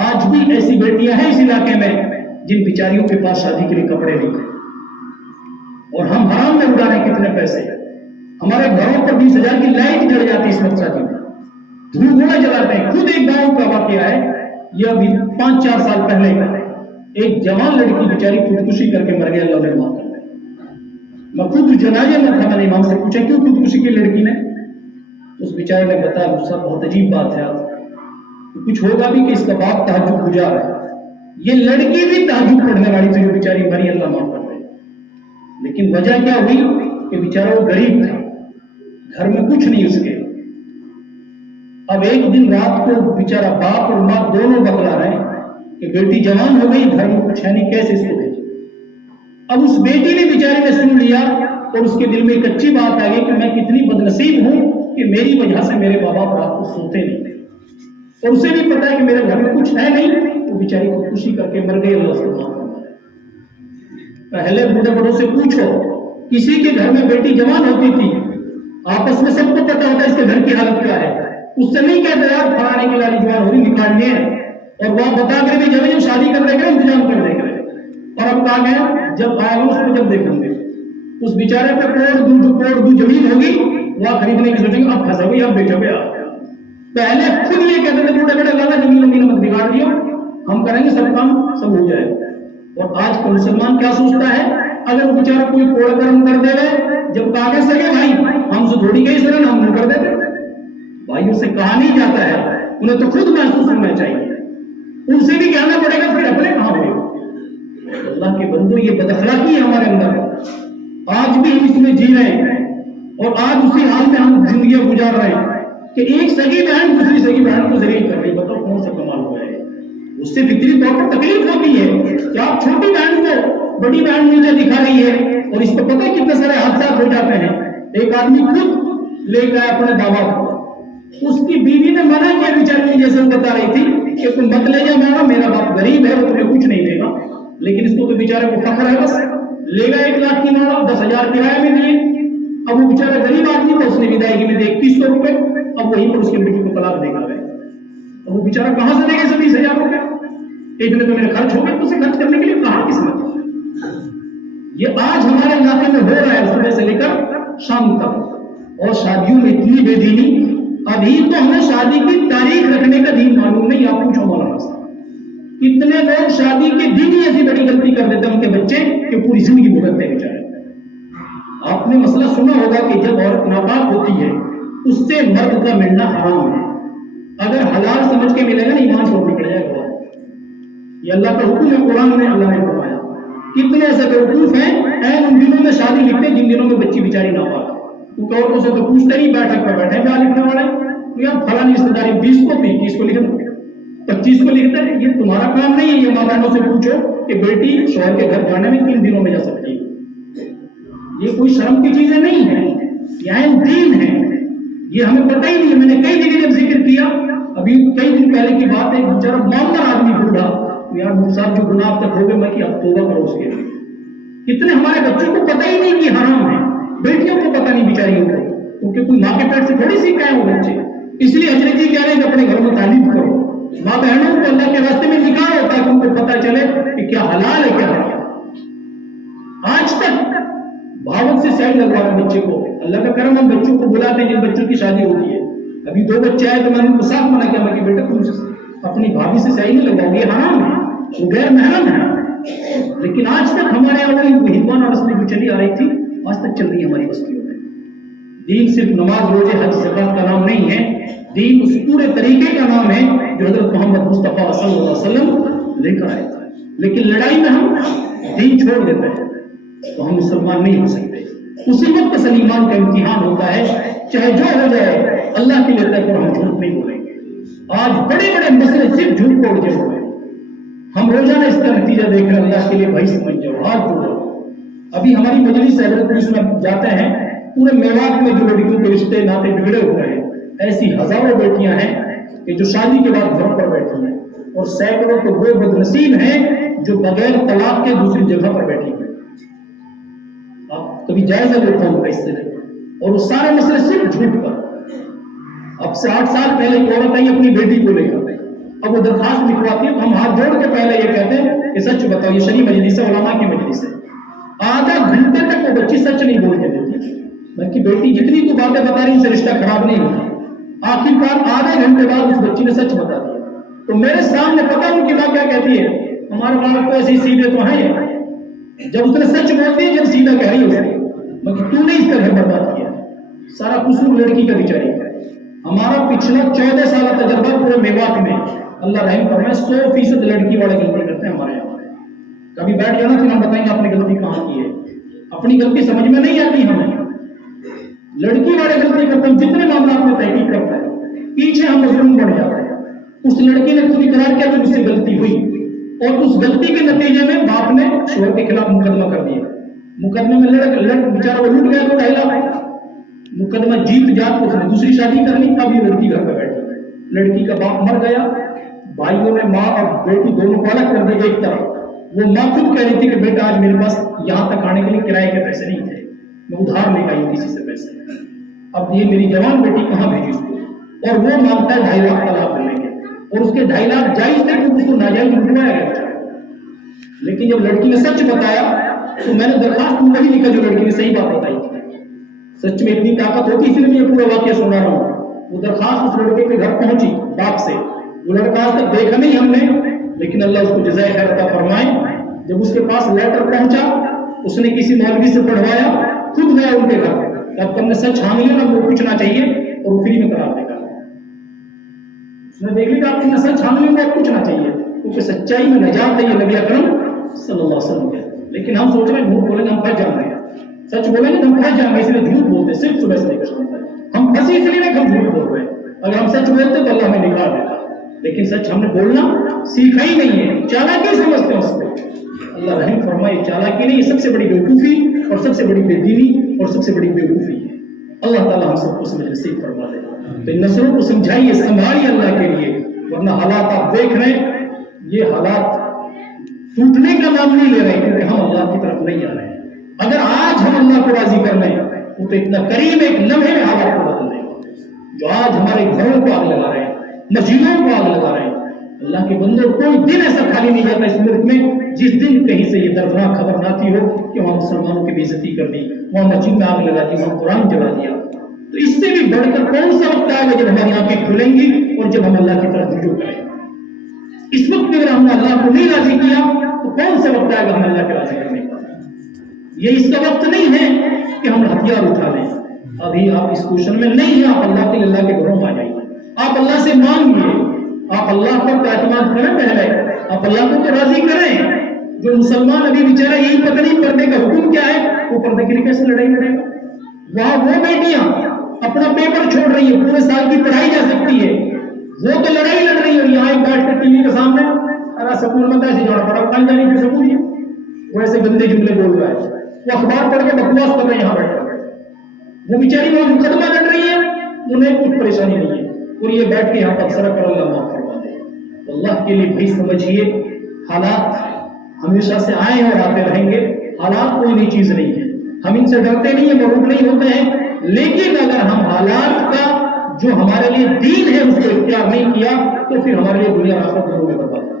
آج بھی ایسی بیٹیاں ہیں اس علاقے میں جن بیچاریوں کے پاس شادی کے لیے کپڑے نہیں ہیں, اور ہم حرام میں اڑا رہے ہیں کتنے پیسے. ہمارے گھروں پر 20,000 کی لائٹ جل جاتی ہے اس وقت شادی میں, دھول گھوڑا جلاتے ہیں. خود ایک گاؤں کا واقعہ ہے, یہ ابھی 5-4 سال پہلے کا ہے. ایک جوان لڑکی بیچاری خودکشی کر کے مر گئی, اللہ نے معاف کر دیا. میں خود جنازے میں تھا, میں نے امام سے پوچھا کیوں خودکشی کی لڑکی نے؟ اس بیچارے نے بتایا مجھ سے بہت عجیب بات ہے, کچھ ہوگا بھی کہ اس کا باپ تہجد گزار ہے. یہ لڑکی بھی تہجد پڑھنے والی تھی جو بیچاری مری, اللہ معاف کر دے. لیکن وجہ کیا ہوئی کہ بیچارہ وہ غریب تھا, گھر میں کچھ نہیں اس کے. اب ایک دن رات کو بیچارہ باپ اور ماں دونوں بتلا رہے ہیں کہ بیٹی جوان ہو گئی, گھر میں کچھ ہے نہیں, کیسے اس کو بھیجیں. اب اس بیٹی نے بیچاری نے سن لیا اور اس کے دل میں ایک اچھی بات آ گئی کہ میں کتنی بدنصیب ہوں کہ میری وجہ سے میرے ماں باپ رات کو سوتے نہیں. اور اسے بھی پتا ہے کہ میرے گھر میں کچھ ہے نہیں, وہ بیچاری خودکشی کر کے مر گئی, اللہ سے معاف کر دے. پہلے بوڑھے بڑوں سے پوچھو, کسی کے گھر میں بیٹی جوان ہوتی تھی, آپس میں سب کو پتا ہوتا ہے اس کے گھر کی حالت کیا ہے. اس سے نہیں کہتے یار فلانے کی لالی جوان ہوئی نکالنی ہے, اور وہ بتا کر بھی جب شادی کر دے گا انتظام کر دے گا. اور اب کہا گیا جب آئے گا اس کو جب دیکھیں گے. اس بیچارے پہ کروڑ دو زمین ہوگی, وہ خریدنے کی سوچیں گے اب پھنسا ہوئی اب بیچو گیا. پہلے خود یہ کہتے تھے بوڑھے بڑے لالا زمین مت بگاڑ دیو, ہم کریں گے سب کام سب ہو جائے. اور آج کا مسلمان کیا سوچتا ہے, اگر وہ بیچارہ کوئی کوڑ گرم کر دے گا, جب کاغذ سے بھائی ہم سے تھوڑی گئی سر ہم نہیں کر دیتے. بھائیوں سے کہا نہیں جاتا ہے, انہیں تو خود محسوس ہونا چاہیے. ان سے بھی کہنا پڑے گا پھر اپنے کہاں ہوئے. اللہ کے بندو یہ بداخلاقی ہے ہمارے اندر, آج بھی ہم اس میں جی رہے ہیں, اور آج اسی حال میں ہم زندگیاں گزار رہے ہیں کہ ایک سگی بہن دوسری سگی بہن کو ذلیل کر رہی. بتاؤ کون سا کمال ہوا ہے. اس سے فطری طور پر تکلیف ہوتی ہے کہ آپ چھوٹی بہن کو بڑی بہن نیچے دکھا رہی ہے, اور اس کو پتہ ہے کتنے سارے حادثات ہو جاتے ہیں. ایک آدمی خود لے گیا اپنے داماد کو, اس کی بیوی نے منع کیا, بیچاری جیسے بتا رہی تھی کہ تم مت لے جا, میرا باپ غریب ہے وہ تمہیں کچھ نہیں دے گا. لیکن اس کو تو بیچارے کو فخر ہے, بس لے گا 1 لاکھ کی مالا, 10,000 کرایہ میں دیے. اب وہ بیچارہ غریب آدمی تھا, اس نے ودائیگی میں دے 2100 روپے. اب وہیں پر اس کی بیٹی کو طلاق دے کر گئے. اب وہ بیچارہ کہاں سے دے گا 20,000 روپے؟ ایک دن تو میرے خرچ ہو گئے, تو اسے خرچ کرنے کے لیے کہاں کس نے. یہ آج ہمارے علاقے میں ہو رہا ہے صبح سے لے کر شام تک. اور شادیوں میں اتنی بے دینی, ابھی تو ہمیں شادی کی تاریخ رکھنے کا دین معلوم نہیں. آپ پوچھو مولانا صاحب, کتنے لوگ شادی کے دن ہی ایسی بڑی غلطی کر دیتے ہیں ان کے بچے کہ پوری زندگی بھگتتے ہیں بیچارے. آپ نے مسئلہ سنا ہوگا کہ جب عورت ناپاک ہوتی ہے اس سے مرد کا ملنا حرام ہے. اگر حلال سمجھ کے ملے گا نا, ایمان چھوڑ نکل جائے گا. یہ اللہ کا حکم ہے, قرآن میں اللہ نے فرمایا. کتنے ایسے بیوقوف ہیں ان دنوں میں شادی لکھتے جن دنوں میں بچی بیچاری ناپاک. تو عورتوں سے تو پوچھتے نہیں, بیٹھک پر بیٹھے گا لکھنے والے, تو یار فلاں رشتے داری 20 کو 21 کو لکھ دو, 25 کو لکھتا ہے. یہ تمہارا کام نہیں ہے. یہ ماں بہنوں سے پوچھو کہ بیٹی شوہر کے گھر جانے میں 3 دنوں میں جا سکتی ہے. یہ کوئی شرم کی چیزیں نہیں ہیں, یہ دین ہے. یہ ہمیں پتہ ہی نہیں ہے. میں نے کئی جگہ جب ذکر کیا, ابھی کئی دن پہلے کی بات ہے, بیچارہ معاملہ آدمی بوڑھا, یار صاحب جو گناہ تک ہو گئے میں کہ اب توبہ کرو اس کے لیے. اتنے ہمارے بچوں کو پتہ ہی نہیں کہ حرام ہے, بیٹیوں کو پتہ نہیں بیچاریوں کو, کیونکہ کوئی ماں کے پیٹ سے تھوڑی سیکھ آئے وہ بچے. اس لیے حضرت جی کہہ رہے ہیں کہ اپنے گھر میں تعلیم کرو. ماں بہنوں کو اللہ کے راستے میں نکالو تاکہ ان کو پتہ چلے کہ کیا حلال ہے کیا حرام. آج تک بھاوت سے سائن لگوا رہے بچے کو. اللہ کا کرم, ہم بچوں کو بلاتے ہیں جن بچوں کی شادی ہوتی ہے. ابھی 2 بچے آئے تو میں نے ان کو صاف منع کیا, میں کہ بیٹا تم اپنی بھابھی سے صحیح نہیں لگاؤ، یہ حرام ہے، وہ غیر محرم ہے۔ لیکن آج تک ہمارے یہاں وہ ہندوان اور رسمیں جو چلی آ رہی تھی آج تک چل رہی ہے ہماری بستیوں میں۔ دین صرف نماز روزے حج زکات کا نام نہیں ہے، دین اس پورے طریقے کا نام ہے جو حضرت محمد مصطفیٰ صلی اللہ علیہ وسلم لے کر آئے تھے۔ لیکن لڑائی میں ہم دین چھوڑ دیتے ہیں تو ہم مسلمان نہیں ہو سکتے۔ اسی وقت سلیمان کا امتحان ہوتا ہے، چاہے جو ہو جائے اللہ کے لیے طے پر ہم جھوٹ نہیں بولیں گے۔ آج بڑے بڑے مسئلے صرف جھوٹ بول کے ہوئے، ہم روزانہ اس کا نتیجہ دیکھ کر اللہ کے لیے بھائی سمجھ جاؤ، ہاتھ جوڑو۔ ابھی ہماری مجلس ہے، حضرت پولیس میں جاتے ہیں، پورے میوات میں جو لڑکیوں کے رشتے ناطے بگڑے ہوئے ہیں، ایسی ہزاروں بیٹیاں ہیں کہ جو شادی کے بعد گھر پر بیٹھی ہیں، اور سینکڑوں تو وہ بدنصیب ہیں جو بغیر طلاق کے دوسری جگہ پر بیٹھی ہیں۔ آپ کبھی جائزہ لیتا ہوں اس سے، اور وہ سارے مسئلے صرف جھوٹ پر۔ اب سے 8 سال پہلے ایک عورت آئی اپنی بیٹی کو لے کر، اب وہ درخواست لکھواتی ہے تو ہم ہاتھ جوڑ کے پہلے یہ کہتے ہیں کہ سچ بتاؤ، یہ شریع مجلس ہے، علماء کی مجلس ہے۔ آدھا گھنٹے تک وہ بچی سچ نہیں بول کے دیتی، بلکہ بیٹی جتنی تو باتیں بتا رہی ان سے رشتہ خراب نہیں ہوتا۔ آخر کار آدھے گھنٹے بعد اس بچی نے سچ بتا دیا، تو میرے سامنے پتا ان کی ماں کیا کہتی ہے، ہمارے والد تو ایسے سیدھے تو ہیں۔ جب اس نے سچ بول دی، جب سیدھا کہہ رہی ہے مگر تو نے اس طرح برباد کیا، سارا قصور لڑکی کا بیچاری ہے۔ ہمارا پچھلا 14 سالہ تجربہ پورے میوات میں، اللہ رحم فرمائے، 100% لڑکی والے غلطی کرتے ہیں ہمارے یہاں۔ کبھی بیٹھ جانا پھر ہم بتائیں گے آپ نے غلطی کہاں کی ہے، اپنی غلطی سمجھ میں نہیں آتی ہمیں، لڑکی والے غلطی کرتے ہیں۔ جتنے معاملات میں تحقیق کرتا ہے پیچھے ہم مظلوم بڑھ جاتے ہیں۔ اس لڑکی نے خود اقرار کیا کہ اس سے غلطی ہوئی، اور اس غلطی کے نتیجے میں باپ نے شوہر کے خلاف مقدمہ کر دیا، مقدمے میں لڑک بیچارہ وہ لٹ گیا، تو ڈھیلا مقدمہ جیت جات کو اس نے دوسری شادی کر لی۔ اب یہ لڑکی گھر پہ بیٹھی، لڑکی کا باپ مر گیا، بھائیوں نے ماں اور بیٹی دونوں کو الگ کر دیا ایک طرف۔ وہ ماں خود کہہ رہی تھی کہ بیٹا آج میرے پاس یہاں تک آنے کے لیے کرائے کے پیسے نہیں تھے، میں ادھار لے آئی کسی سے پیسے، اب یہ میری جوان بیٹی کہاں بھیجی اس کو؟ اور وہ مانگتا ہے 2.5 لاکھ طلاق لیں گے، اور اس کے 2.5 لاکھ جائز تھے کہ اس کو ناجائز لٹوایا گیا۔ لیکن جب لڑکی نے سچ بتایا تو میں نے درخواست میں وہی لکھا جو لڑکی نے صحیح بات بتائی تھی۔ سچ میں اتنی طاقت ہوتی، اس لیے میں یہ پورا واقعہ سنا رہا ہوں۔ وہ درخواست اس لڑکے کے گھر پہنچی باپ سے، وہ لڑکا آج تک دیکھا نہیں ہم نے، لیکن اللہ اس کو جزائے خیر عطا فرمائے۔ جب اس کے پاس لیٹر پہنچا، اس نے کسی مولوی سے پڑھوایا، خود گیا ان کے گھر، اب تم نے سچ حامی ہے نا، وہ پوچھنا چاہیے، اور وہ فری میں قرار دے گا۔ اس نے دیکھ لیا کہ آپ نے سچ حامی ہے، وہ پوچھنا چاہیے، کیونکہ سچائی میں نجات ہے، یہ نبی اکرم صلی اللہ علیہ وسلم کہتے ہیں۔ لیکن ہم سوچ رہے ہیں جھوٹ بولیں گے ہم پھنس جائیں گے، سچ بولیں گے ہم پھنس جائیں گے، اس لیے جھوٹ بولتے ہیں، صرف صبح سے لے کر شام تک ہم پھنسی اس لیے نہیں کہ ہم جھوٹ بول رہے ہیں۔ اگر ہم سچ بولتے تو اللہ ہمیں نکال دیتا، لیکن سچ ہم نے بولنا سیکھا ہی نہیں ہے، چالاکی سمجھتے ہیں اس کو۔ اللہ رحم فرمائے، چالاکی نہیں، یہ سب سے بڑی بیوقوفی اور سب سے بڑی بے دینی اور سب سے بڑی بیوقوفی ہے۔ اللہ تعالیٰ ہم سب کو سمجھ نصیب فرما دے۔ تو ان نسلوں کو سمجھائیے، سنبھالیے اللہ کے لیے، ورنہ حالات آپ دیکھ رہے ہیں، یہ حالات ٹوٹنے کا نام نہیں لے رہے کیونکہ ہم اللہ کی طرف نہیں آ رہے ہیں۔ اگر آج ہم اللہ کو راضی کر لیں وہ تو اتنا قریب ایک لمحے میں حالات کو بدل دے گا۔ جو آج ہمارے گھروں کو آگ لگا رہے ہیں، مسجدوں کو آگ لگا رہے ہیں، اللہ کے بندوں کوئی دن ایسا خالی نہیں جاتا اس ملک میں جس دن کہیں سے یہ دردناک خبر نہ آتی ہو کہ وہاں مسلمانوں کی بے عزتی کر دی، وہاں مسجد میں آگ لگا دی، وہاں قرآن جلا دیا۔ تو اس سے بھی بڑھ کر کون سا وقت آئے گا جب ہماری آنکھیں کھلیں گی اور جب ہم اللہ کی طرف رجوع کریں گے؟ اس وقت اگر ہم نے اللہ کو نہیں راضی کیا تو کون سا وقت آئے گا ہم اللہ کے راضی کرنے کا؟ یہ اس کا وقت نہیں ہے کہ ہم ہتھیار اٹھا لیں۔ ابھی آپ اس پوزیشن میں نہیں ہیں، آپ اللہ کے لیے اللہ کے گھروں میں آ جائیے، آپ اللہ سے مانگیے، آپ اللہ پر اعتماد کریں، پہلے آپ اللہ کو تو راضی کریں۔ جو مسلمان ابھی بیچارہ یہی پتہ نہیں پردے کا حکم کیا ہے، وہ پردے کے لیے کیسے لڑائی لڑے گا؟ وہاں وہ بیٹیاں اپنا پیپر چھوڑ رہی ہیں، پورے سال کی پڑھائی جا سکتی ہے، وہ تو لڑائی لڑ رہی ہے، اور یہاں ایک بیٹھ کر ٹی وی کے سامنے ارا سکول میں کیسے جانا پڑا، کل جانے کی سکول ہے، وہ ایسے گندے جملے بول رہا ہے، وہ اخبار پڑھ کے بکواس کر رہے ہیں یہاں بیٹھ کر۔ وہ بیچاری وہاں مقدمہ لڑ رہی ہے، انہیں کچھ پریشانی نہیں ہے، اور یہ بیٹھ کے یہاں تبصرہ کر اللہ معاف فرما دے۔ اللہ کے لیے بھی سمجھیے، حالات ہمیشہ سے آئے ہیں اور آتے رہیں گے، حالات کوئی نئی چیز نہیں ہے، ہم ان سے ڈرتے نہیں ہیں، مرعوب نہیں ہوتے ہیں، لیکن اگر ہم حالات کا جو ہمارے لیے دین ہے اس کو اختیار نہیں کیا تو پھر ہمارے لیے دنیا آخرت دونوں میں برباد ہے۔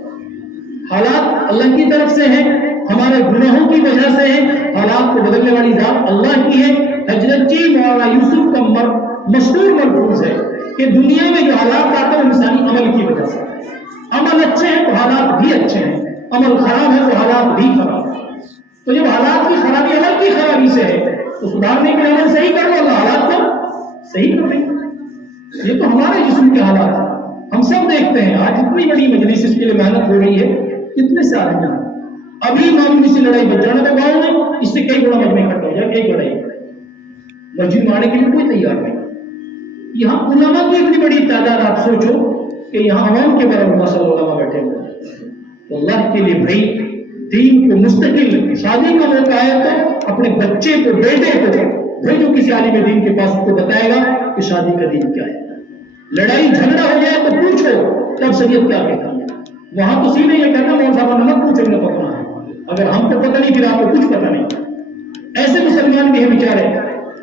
حالات اللہ کی طرف سے ہیں، ہمارے گناہوں کی وجہ سے ہیں، حالات کو بدلنے والی ذات اللہ کی ہے۔ حضرت مولانا یوسف کا مشہور ملفوظ ہے کہ دنیا میں جو حالات آتے ہیں وہ انسانی عمل کی وجہ سے، عمل اچھے ہیں تو حالات بھی اچھے ہیں، عمل خراب ہے تو حالات بھی خراب ہیں۔ تو جب حالات کی خرابی عمل کی خرابی سے ہے تو سدھارنے کے عمل صحیح کر لو، اللہ حالات کو صحیح کر دیں گے۔ یہ تو ہمارے جسم کے حالات ہیں، ہم سب دیکھتے ہیں۔ آج اتنی بڑی مجلس اس کے لیے محنت ہو رہی ہے، کتنے سے آدمی ہیں، ابھی معمولی سی لڑائی بچ جانا تو گاؤں میں اس سے کئی گنا مجمع اکٹھا ہو جائے، ایک لڑائی مسجد میں آنے کے لیے کوئی تیار نہیں۔ یہاں علماء کی اتنی بڑی تعداد، آپ سوچو کہ یہاں عوام کے برابر ماشاء اللہ علماء بیٹھے ہوئے ہیں۔ تو اللہ کے لیے بھائی دین کو مستقل شادی کا موقع ہے تو اپنے بچے کو، بیٹے کو بھیجو کسی عالم دین کے پاس، کو بتائے گا کہ شادی کا دین کیا ہے۔ لڑائی جھگڑا ہو جائے تو پوچھو تب شریعت کیا کہتا ہے۔ وہاں تو سیدھے یہ کہتا مول صاحب نمک پوچھو نہ پکنا ہے، اگر ہم کو پتہ نہیں پھر آپ کو کچھ پتہ نہیں۔ ایسے مسلمان بھی ہیں بیچارے،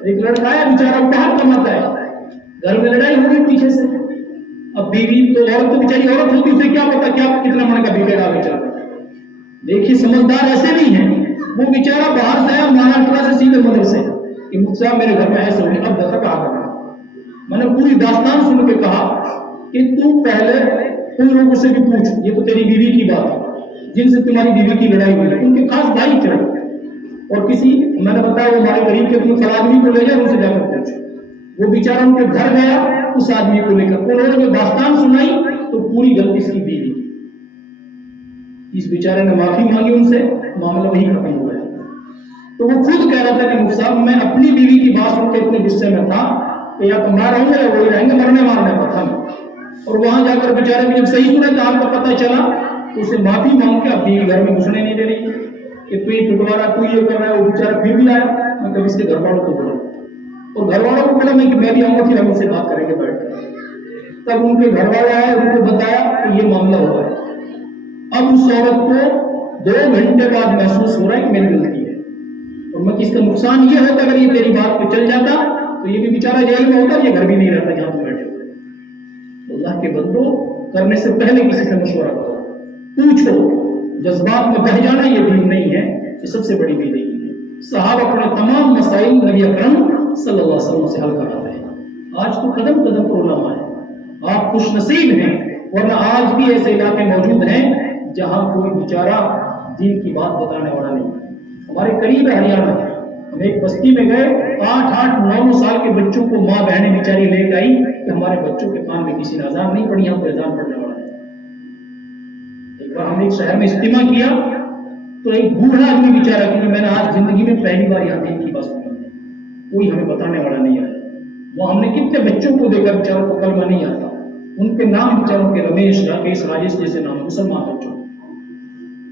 ایک لڑکا ہے بیچارہ باہر کماتا ہے، گھر میں لڑائی ہو گئی پیچھے سے، اب بیوی تو عورت تو بیچاری عورت ہوتی، اسے کیا پتا کیا کتنا من کا بگڑا بیچارہ۔ دیکھیے سمجھدار ایسے بھی ہیں، وہ بیچارہ باہر سے آیا مہاراشٹر سے سیدھے مدرسے کہ مجھ سے میرے گھر میں ایسے ہوگی، اب دفعہ کہا کرنا۔ میں نے پوری داستان سن کے کہا کہ تو پہلے ان لوگوں سے بھی پوچھ، یہ تو تیری بیوی کی بات ہے جن سے تمہاری بیوی کی لڑائی ہوئی، ان کے خاص بھائی تھے، اور کسی میں نے بتایا وہ ہمارے قریب کے تم فلاں آدمی کو لے جا، ان سے جا کر پوچھ۔ وہ بیچارہ ان کے گھر گیا اس آدمی کو لے کر، انہوں نے جو داستان سنائی تو پوری غلطی اس کی بیوی کی۔ اس بیچارے نے معافی مانگی ان سے، معاملہ وہی ختم ہو گیا۔ تو وہ خود کہہ رہا تھا کہ مفتی صاحب میں اپنی بیوی کی بات سن کے اتنے غصے میں تھا کہ یا تو میں رہوں گا یا وہی رہیں گے، مرنے مارنے پر تھا۔ اور وہاں جا کر بیچارے کو جب صحیح سنا تو آپ کا پتہ چلا تو اسے معافی مانگ کے اپنی گھر میں گھسنے نہیں دے رہی کہ تو یہ ٹٹوا رہا، تو یہ کر رہا ہے۔ وہ بیچارہ پھر بھی آیا، میں کبھی اس کے گھر والوں کو بولا اور گھر والوں کو بولا میں بھی آؤں گا، پھر ہم اس سے بات کریں گے بیٹھ کر۔ تب ان کے گھر والے آئے، ان کو بتایا کہ یہ معاملہ ہوا ہے۔ اب اس عورت کو 2 گھنٹے بعد محسوس ہو رہا ہے کہ میری غلطی ہے، اور میں کس کا نقصان یہ ہوتا اگر یہ تیری بات پہ چل جاتا تو یہ بھی بیچارہ جیل میں ہوتا، یہ گھر بھی نہیں رہتا جہاں تم بیٹھے ہوئے۔ تو اللہ کے بندو کرنے سے پہلے کسی سے مشورہ کرو، پوچھو۔ جذبات میں بہ جانا یہ دین نہیں ہے، یہ سب سے بڑی بے دینی ہے۔ صحابہ اپنے تمام مسائل نبی اکرم صلی اللہ علیہ وسلم سے حل کراتے ہیں۔ آج تو قدم قدم پر علماء ہیں، آپ خوش نصیب ہیں، ورنہ آج بھی ایسے علاقے موجود ہیں جہاں کوئی بیچارہ دین کی بات بتانے والا نہیں۔ ہمارے قریب ہے ہریانہ، ہم ایک بستی میں گئے، 8-9 سال کے بچوں کو ماں بہنیں بیچاری لے کے آئی کہ ہمارے بچوں کے کان میں کسی نے اذان نہیں پڑھی، ہم کو اذان پڑھنے والا ہے۔ ایک بار ہم نے ایک شہر میں اجتماع کیا تو ایک بوڑھا آدمی بیچارہ، کیونکہ میں نے آج زندگی میں پہلی بار یہاں دین کی بات سنی، کوئی ہمیں بتانے والا نہیں آیا۔ وہ ہم نے کتنے بچوں کو دیکھا بیچاروں کو کلمہ نہیں آتا، ان کے نام بیچاروں کے رمیش، راکیش، راجیش جیسے نام مسلمان بچوں۔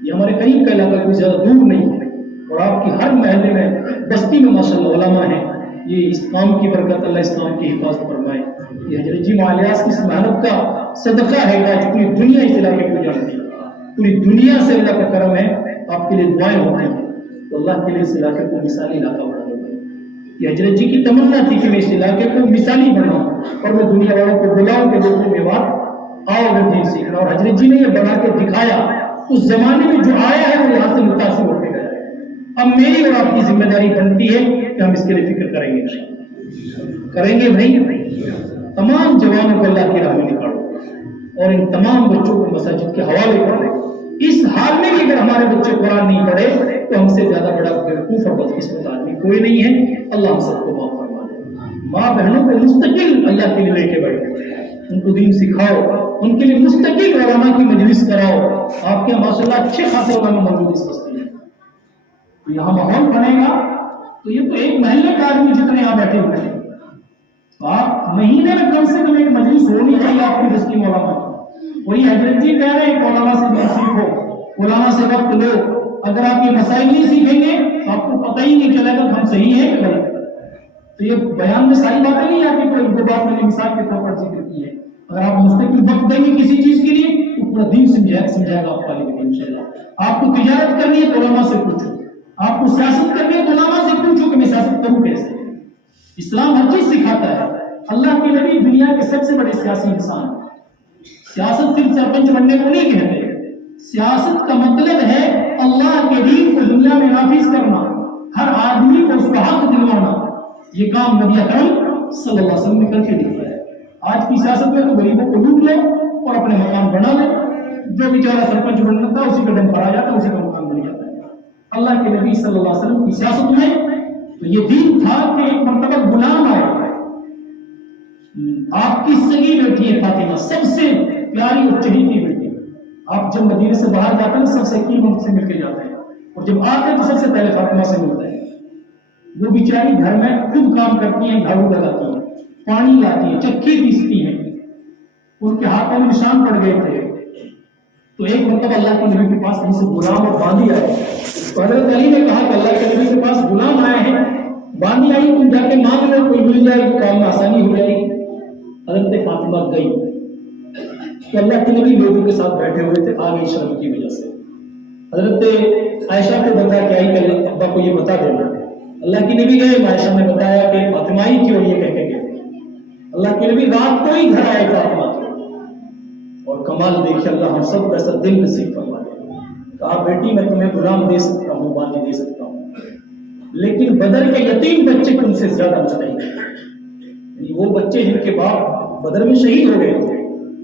یہ ہمارے قریب کا علاقہ کوئی زیادہ دور نہیں ہے، اور آپ کی ہر محلے میں بستی میں ماشاءاللہ علماء ہیں۔ یہ اس کام کی برکت، اللہ اس کام کی حفاظت فرمائے۔ یہ حضرت جی معالیاس کی اس محنت کا صدقہ ہے کہ آج پوری دنیا اس علاقے کو جانتی ہے، پوری دنیا سے اللہ کا کرم ہے، آپ کے لیے دعائیں ہوتی ہیں۔ تو اللہ کے لیے اس علاقے کو مثالی علاقہ بنا دو۔ یہ حضرت جی کی تمنا تھی کہ میں اس علاقے کو مثالی بناؤں اور میں دنیا والوں کو بلاؤں کہ دوستوں کے بعد آؤ اگر دین سیکھنا، اور حضرت جی نے یہ بنا کے دکھایا۔ اس زمانے میں جو آیا ہے وہ یہاں سے متاثر ہو کے گیا ہے۔ اب میری اور آپ کی ذمہ داری بنتی ہے کہ ہم اس کے لیے فکر کریں گے، کریں گے بھائی۔ تمام جوانوں کو اللہ کی راہ میں نکالو اور ان تمام بچوں کو مساجد کے حوالے کرو۔ اس حال میں بھی اگر ہمارے بچے قرآن نہیں پڑھے تو ہم سے زیادہ بڑا بیوقوف اور بدقسمت آدمی کوئی نہیں ہے۔ اللہ ہم سب کو معاف فرما دے۔ ماں بہنوں کو مستقل اللہ کے لیے لے کے بیٹھو، ان کو دین سکھاؤ، ان کے لیے مستقل علماء کی مجلس کراؤ۔ آپ کے ماشاءاللہ اچھے خاصے علماء موجود اس بستی میں، تو یہاں ماحول بنے گا تو یہ تو ایک محلے کا آدمی جتنے یہاں بیٹھے ہوئے ہیں، آپ مہینے میں کم سے کم ایک مجلس ہونی چاہیے آپ کی بستی میں علماء کی۔ وہی حضرت جی کہہ رہے ہیں کہ علماء سے دین سیکھو، علماء سے وقت لو۔ اگر آپ یہ مسائل نہیں سیکھیں گے تو آپ کو پتہ ہی نہیں چلے گا کہ ہم صحیح ہیں کہ غلط۔ تو یہ بیان میں ساری باتیں نہیں آتی، کوئی دو بات میں نے مثال کے طور پر ذکر کی ہے۔ اگر آپ مستقل وقت دیں گے کسی چیز کے لیے تو پورا دین سمجھائے گا آپ طالب علم انشاءاللہ۔ آپ کو تجارت کرنی ہے تو علماء سے پوچھو، آپ کو سیاست کرنی ہے تو علماء سے پوچھو کہ میں سیاست کروں کیسے۔ اسلام ہر چیز سکھاتا ہے۔ اللہ کے نبی دنیا کے سب سے بڑے سیاسی انسان۔ سیاست صرف سرپنچ بننے کو نہیں کہتے، سیاست کا مطلب ہے اللہ کے دین کو دنیا میں نافذ کرنا، ہر آدمی کو اس کا حق دلوانا۔ یہ کام نبی اکرم صلی اللہ علیہ وسلم نے کر کے دکھایا ہے۔ آج کی سیاست میں تو غریبوں کو لوٹ لو اور اپنے مکان بنا لو، جو بیچارہ سرپنچ بننا تھا اسی کا دم پڑا جاتا ہے، اسی کا مکان بن جاتا ہے۔ اللہ کے نبی صلی اللہ علیہ وسلم کی سیاست میں تو یہ دین تھا کہ ایک مرتبہ غلام آئے، آپ کی سگی بیٹی ہے فاطمہ، سب سے پیاری اور چہیتی بیٹی، آپ جب مدینے سے باہر جاتے ہیں سب سے قریب سے مل کے جاتے ہیں، اور جب آتے ہیں تو سب سے پہلے فاطمہ سے ملتے ہیں۔ وہ بیچاری گھر میں خود کام کرتی ہیں، جھاڑو لگاتی ہیں، پانی لاتی ہیں، چکی پیستی ہیں، ان کے ہاتھوں میں نشان پڑ گئے تھے۔ تو ایک مرتبہ اللہ کے نبی کے پاس سے غلام اور باندھی آئے، تو حضرت علی نے کہا کہ اللہ کے نبی کے پاس غلام آئے ہیں، باندھی آئی، تم جا کے مانگ لو، کوئی مل جائے تو کام میں آسانی ہو جائے گی۔ حضرت فاطمہ گئی تو اللہ کے نبی لوگوں کے ساتھ بیٹھے ہوئے تھے، آگے شرم کی وجہ سے حضرت عائشہ کو بتا کے آئی کہ ابا کو یہ بتا دینا۔ اللہ کے نبی گئے، عائشہ نے بتایا کہ فاطمہ ہی کیوں یہ کہہ کے گئے۔ اللہ کے نبی رات کو ہی گھر آئے فاطمہ کے، اور کمال دیکھیے اللہ ہم سب کو ایسا دل نصیب فرما دے۔ کہا بیٹی میں تمہیں غلام دے سکتا ہوں، باندھی دے سکتا ہوں، لیکن بدر کے یتیم بچے تم سے زیادہ مستحق ہیں، وہ بچے جن کے باپ بدر میں شہید ہو گئے تھے،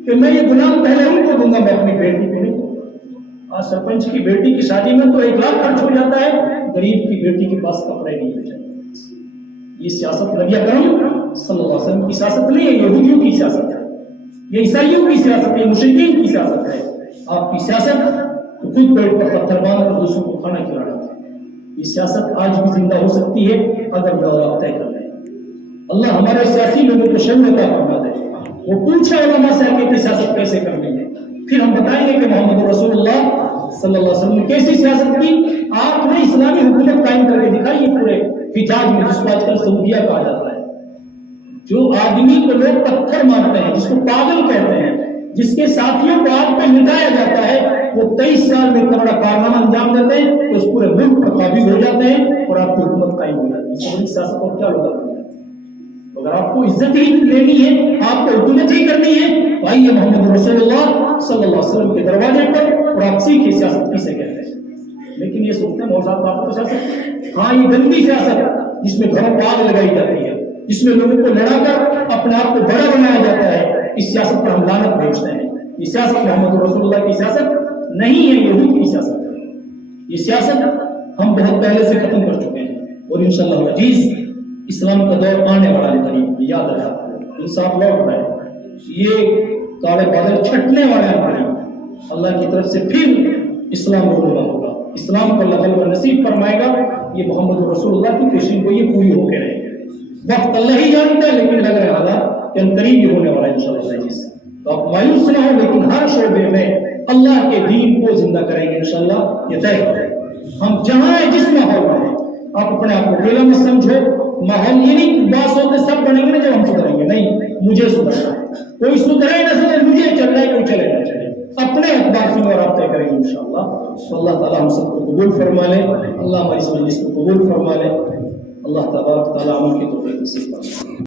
کہ میں یہ غلام پہلے ان کو دوں گا، میں اپنی بیٹی کو نہیں دوں گا۔ آج سرپنچ کی بیٹی کی شادی میں تو 1 لاکھ خرچ ہو جاتا ہے، غریب کی بیٹی کے پاس کپڑے نہیں ہوتے۔ یہ سیاست نبی اکرم صلی اللہ علیہ وسلم کی سیاست نہیں ہے، یہودیوں کی سیاست ہے، یہ عیسائیوں کی سیاست ہے، مشرکین کی سیاست ہے۔ آپ کی سیاست تو خود پیٹ پر پتھر باندھ کر دوسروں کو کھانا کھلانا ہے۔ یہ سیاست آج بھی زندہ ہو سکتی ہے اگر دور طے کر لیں۔ اللہ ہمارے سیاسی لوگوں کو شرم عطا فرما دے، وہ پوچھے علماء سے کہ سیاست کیسے کرنی ہے، پھر ہم بتائیں گے کہ محمد رسول اللہ صلی اللہ علیہ وسلم نے کیسی سیاست کی۔ آپ نے اسلامی حکومت قائم کر کے دکھائی ہے پورے حجاز میں، جس کو آج کل سعودیہ کہا جاتا ہے۔ جو آدمی کو لوگ پتھر مارتے ہیں، جس کو پاگل کہتے ہیں، جس کے ساتھیوں کو آگ پہ لٹایا جاتا ہے، وہ 23 سال میں اتنا بڑا کارنامہ انجام دیتے ہیں کہ اس پورے ملک پر قابض ہو جاتے ہیں اور آپ کی حکومت قائم ہو جاتی ہے۔ اس سے بڑی سیاست اور کیا ہوگا؟ اگر آپ کو عزت ہی لینی ہے، آپ کو حکومت ہی کرنی ہے، تو آئیے محمد رسول اللہ صلی اللہ علیہ وسلم کے دروازے پر اور آپ سیکھیں سیاست کسے کہتے ہیں۔ لیکن یہ سوچتے ہیں موضوعات بات تو سیاست، ہاں یہ گندی سیاست جس میں گھروں کو آگ لگائی جاتی ہے، جس میں لوگوں کو لڑا کر اپنے آپ کو بڑا بنایا جاتا ہے، اس سیاست پر ہم لعنت بھیجتے ہیں۔ یہ سیاست محمد رسول اللہ کی سیاست نہیں ہے، یہود کی سیاست ہے۔ یہ سیاست ہم بہت پہلے سے ختم کر چکے ہیں، اور انشاءاللہ العزیز اسلام کا دور آنے والا ہے قریب، یاد رکھا، انصاف لوٹ رہا ہے، یہ کالے بادل چھٹنے والے ہیں قریب، اللہ کی طرف سے پھر اسلام رونما ہوگا، اسلام کو اللہ تعالیٰ نصیب فرمائے گا۔ یہ محمد رسول اللہ کی پیشین کو یہ پوری ہو کے رہے گی، وقت اللہ ہی جانتا ہے، لیکن لگ رہا حالات کہ قریب ہی ہونے والا ہے انشاءاللہ العزیز۔ تو آپ مایوس نہ ہو، لیکن ہر شعبے میں اللہ کے دین کو زندہ کریں گے انشاءاللہ، یہ طے ہے۔ ہم جہاں ہیں، جس ماحول میں ہیں، آپ اپنے آپ کو بیلا میں سمجھو، ماحول یہ نہیں باس ہوتے سب بنیں گے نا جب ہم سدھریں گے، نہیں، مجھے سدھرنا ہے، کوئی سدھرے نہ سدھرے، مجھے چلنا ہے، کوئی چلے نہ چلے، اپنے اقدار سے اور آپ طے کریں گے انشاءاللہ۔ تو اللہ تعالیٰ ہم سب کو قبول فرما لے، اللہ ہماری اس مجلس کو قبول فرما لے، اللہ تبارک تعالیٰ عمل کی توفیق نصیب فرمائے۔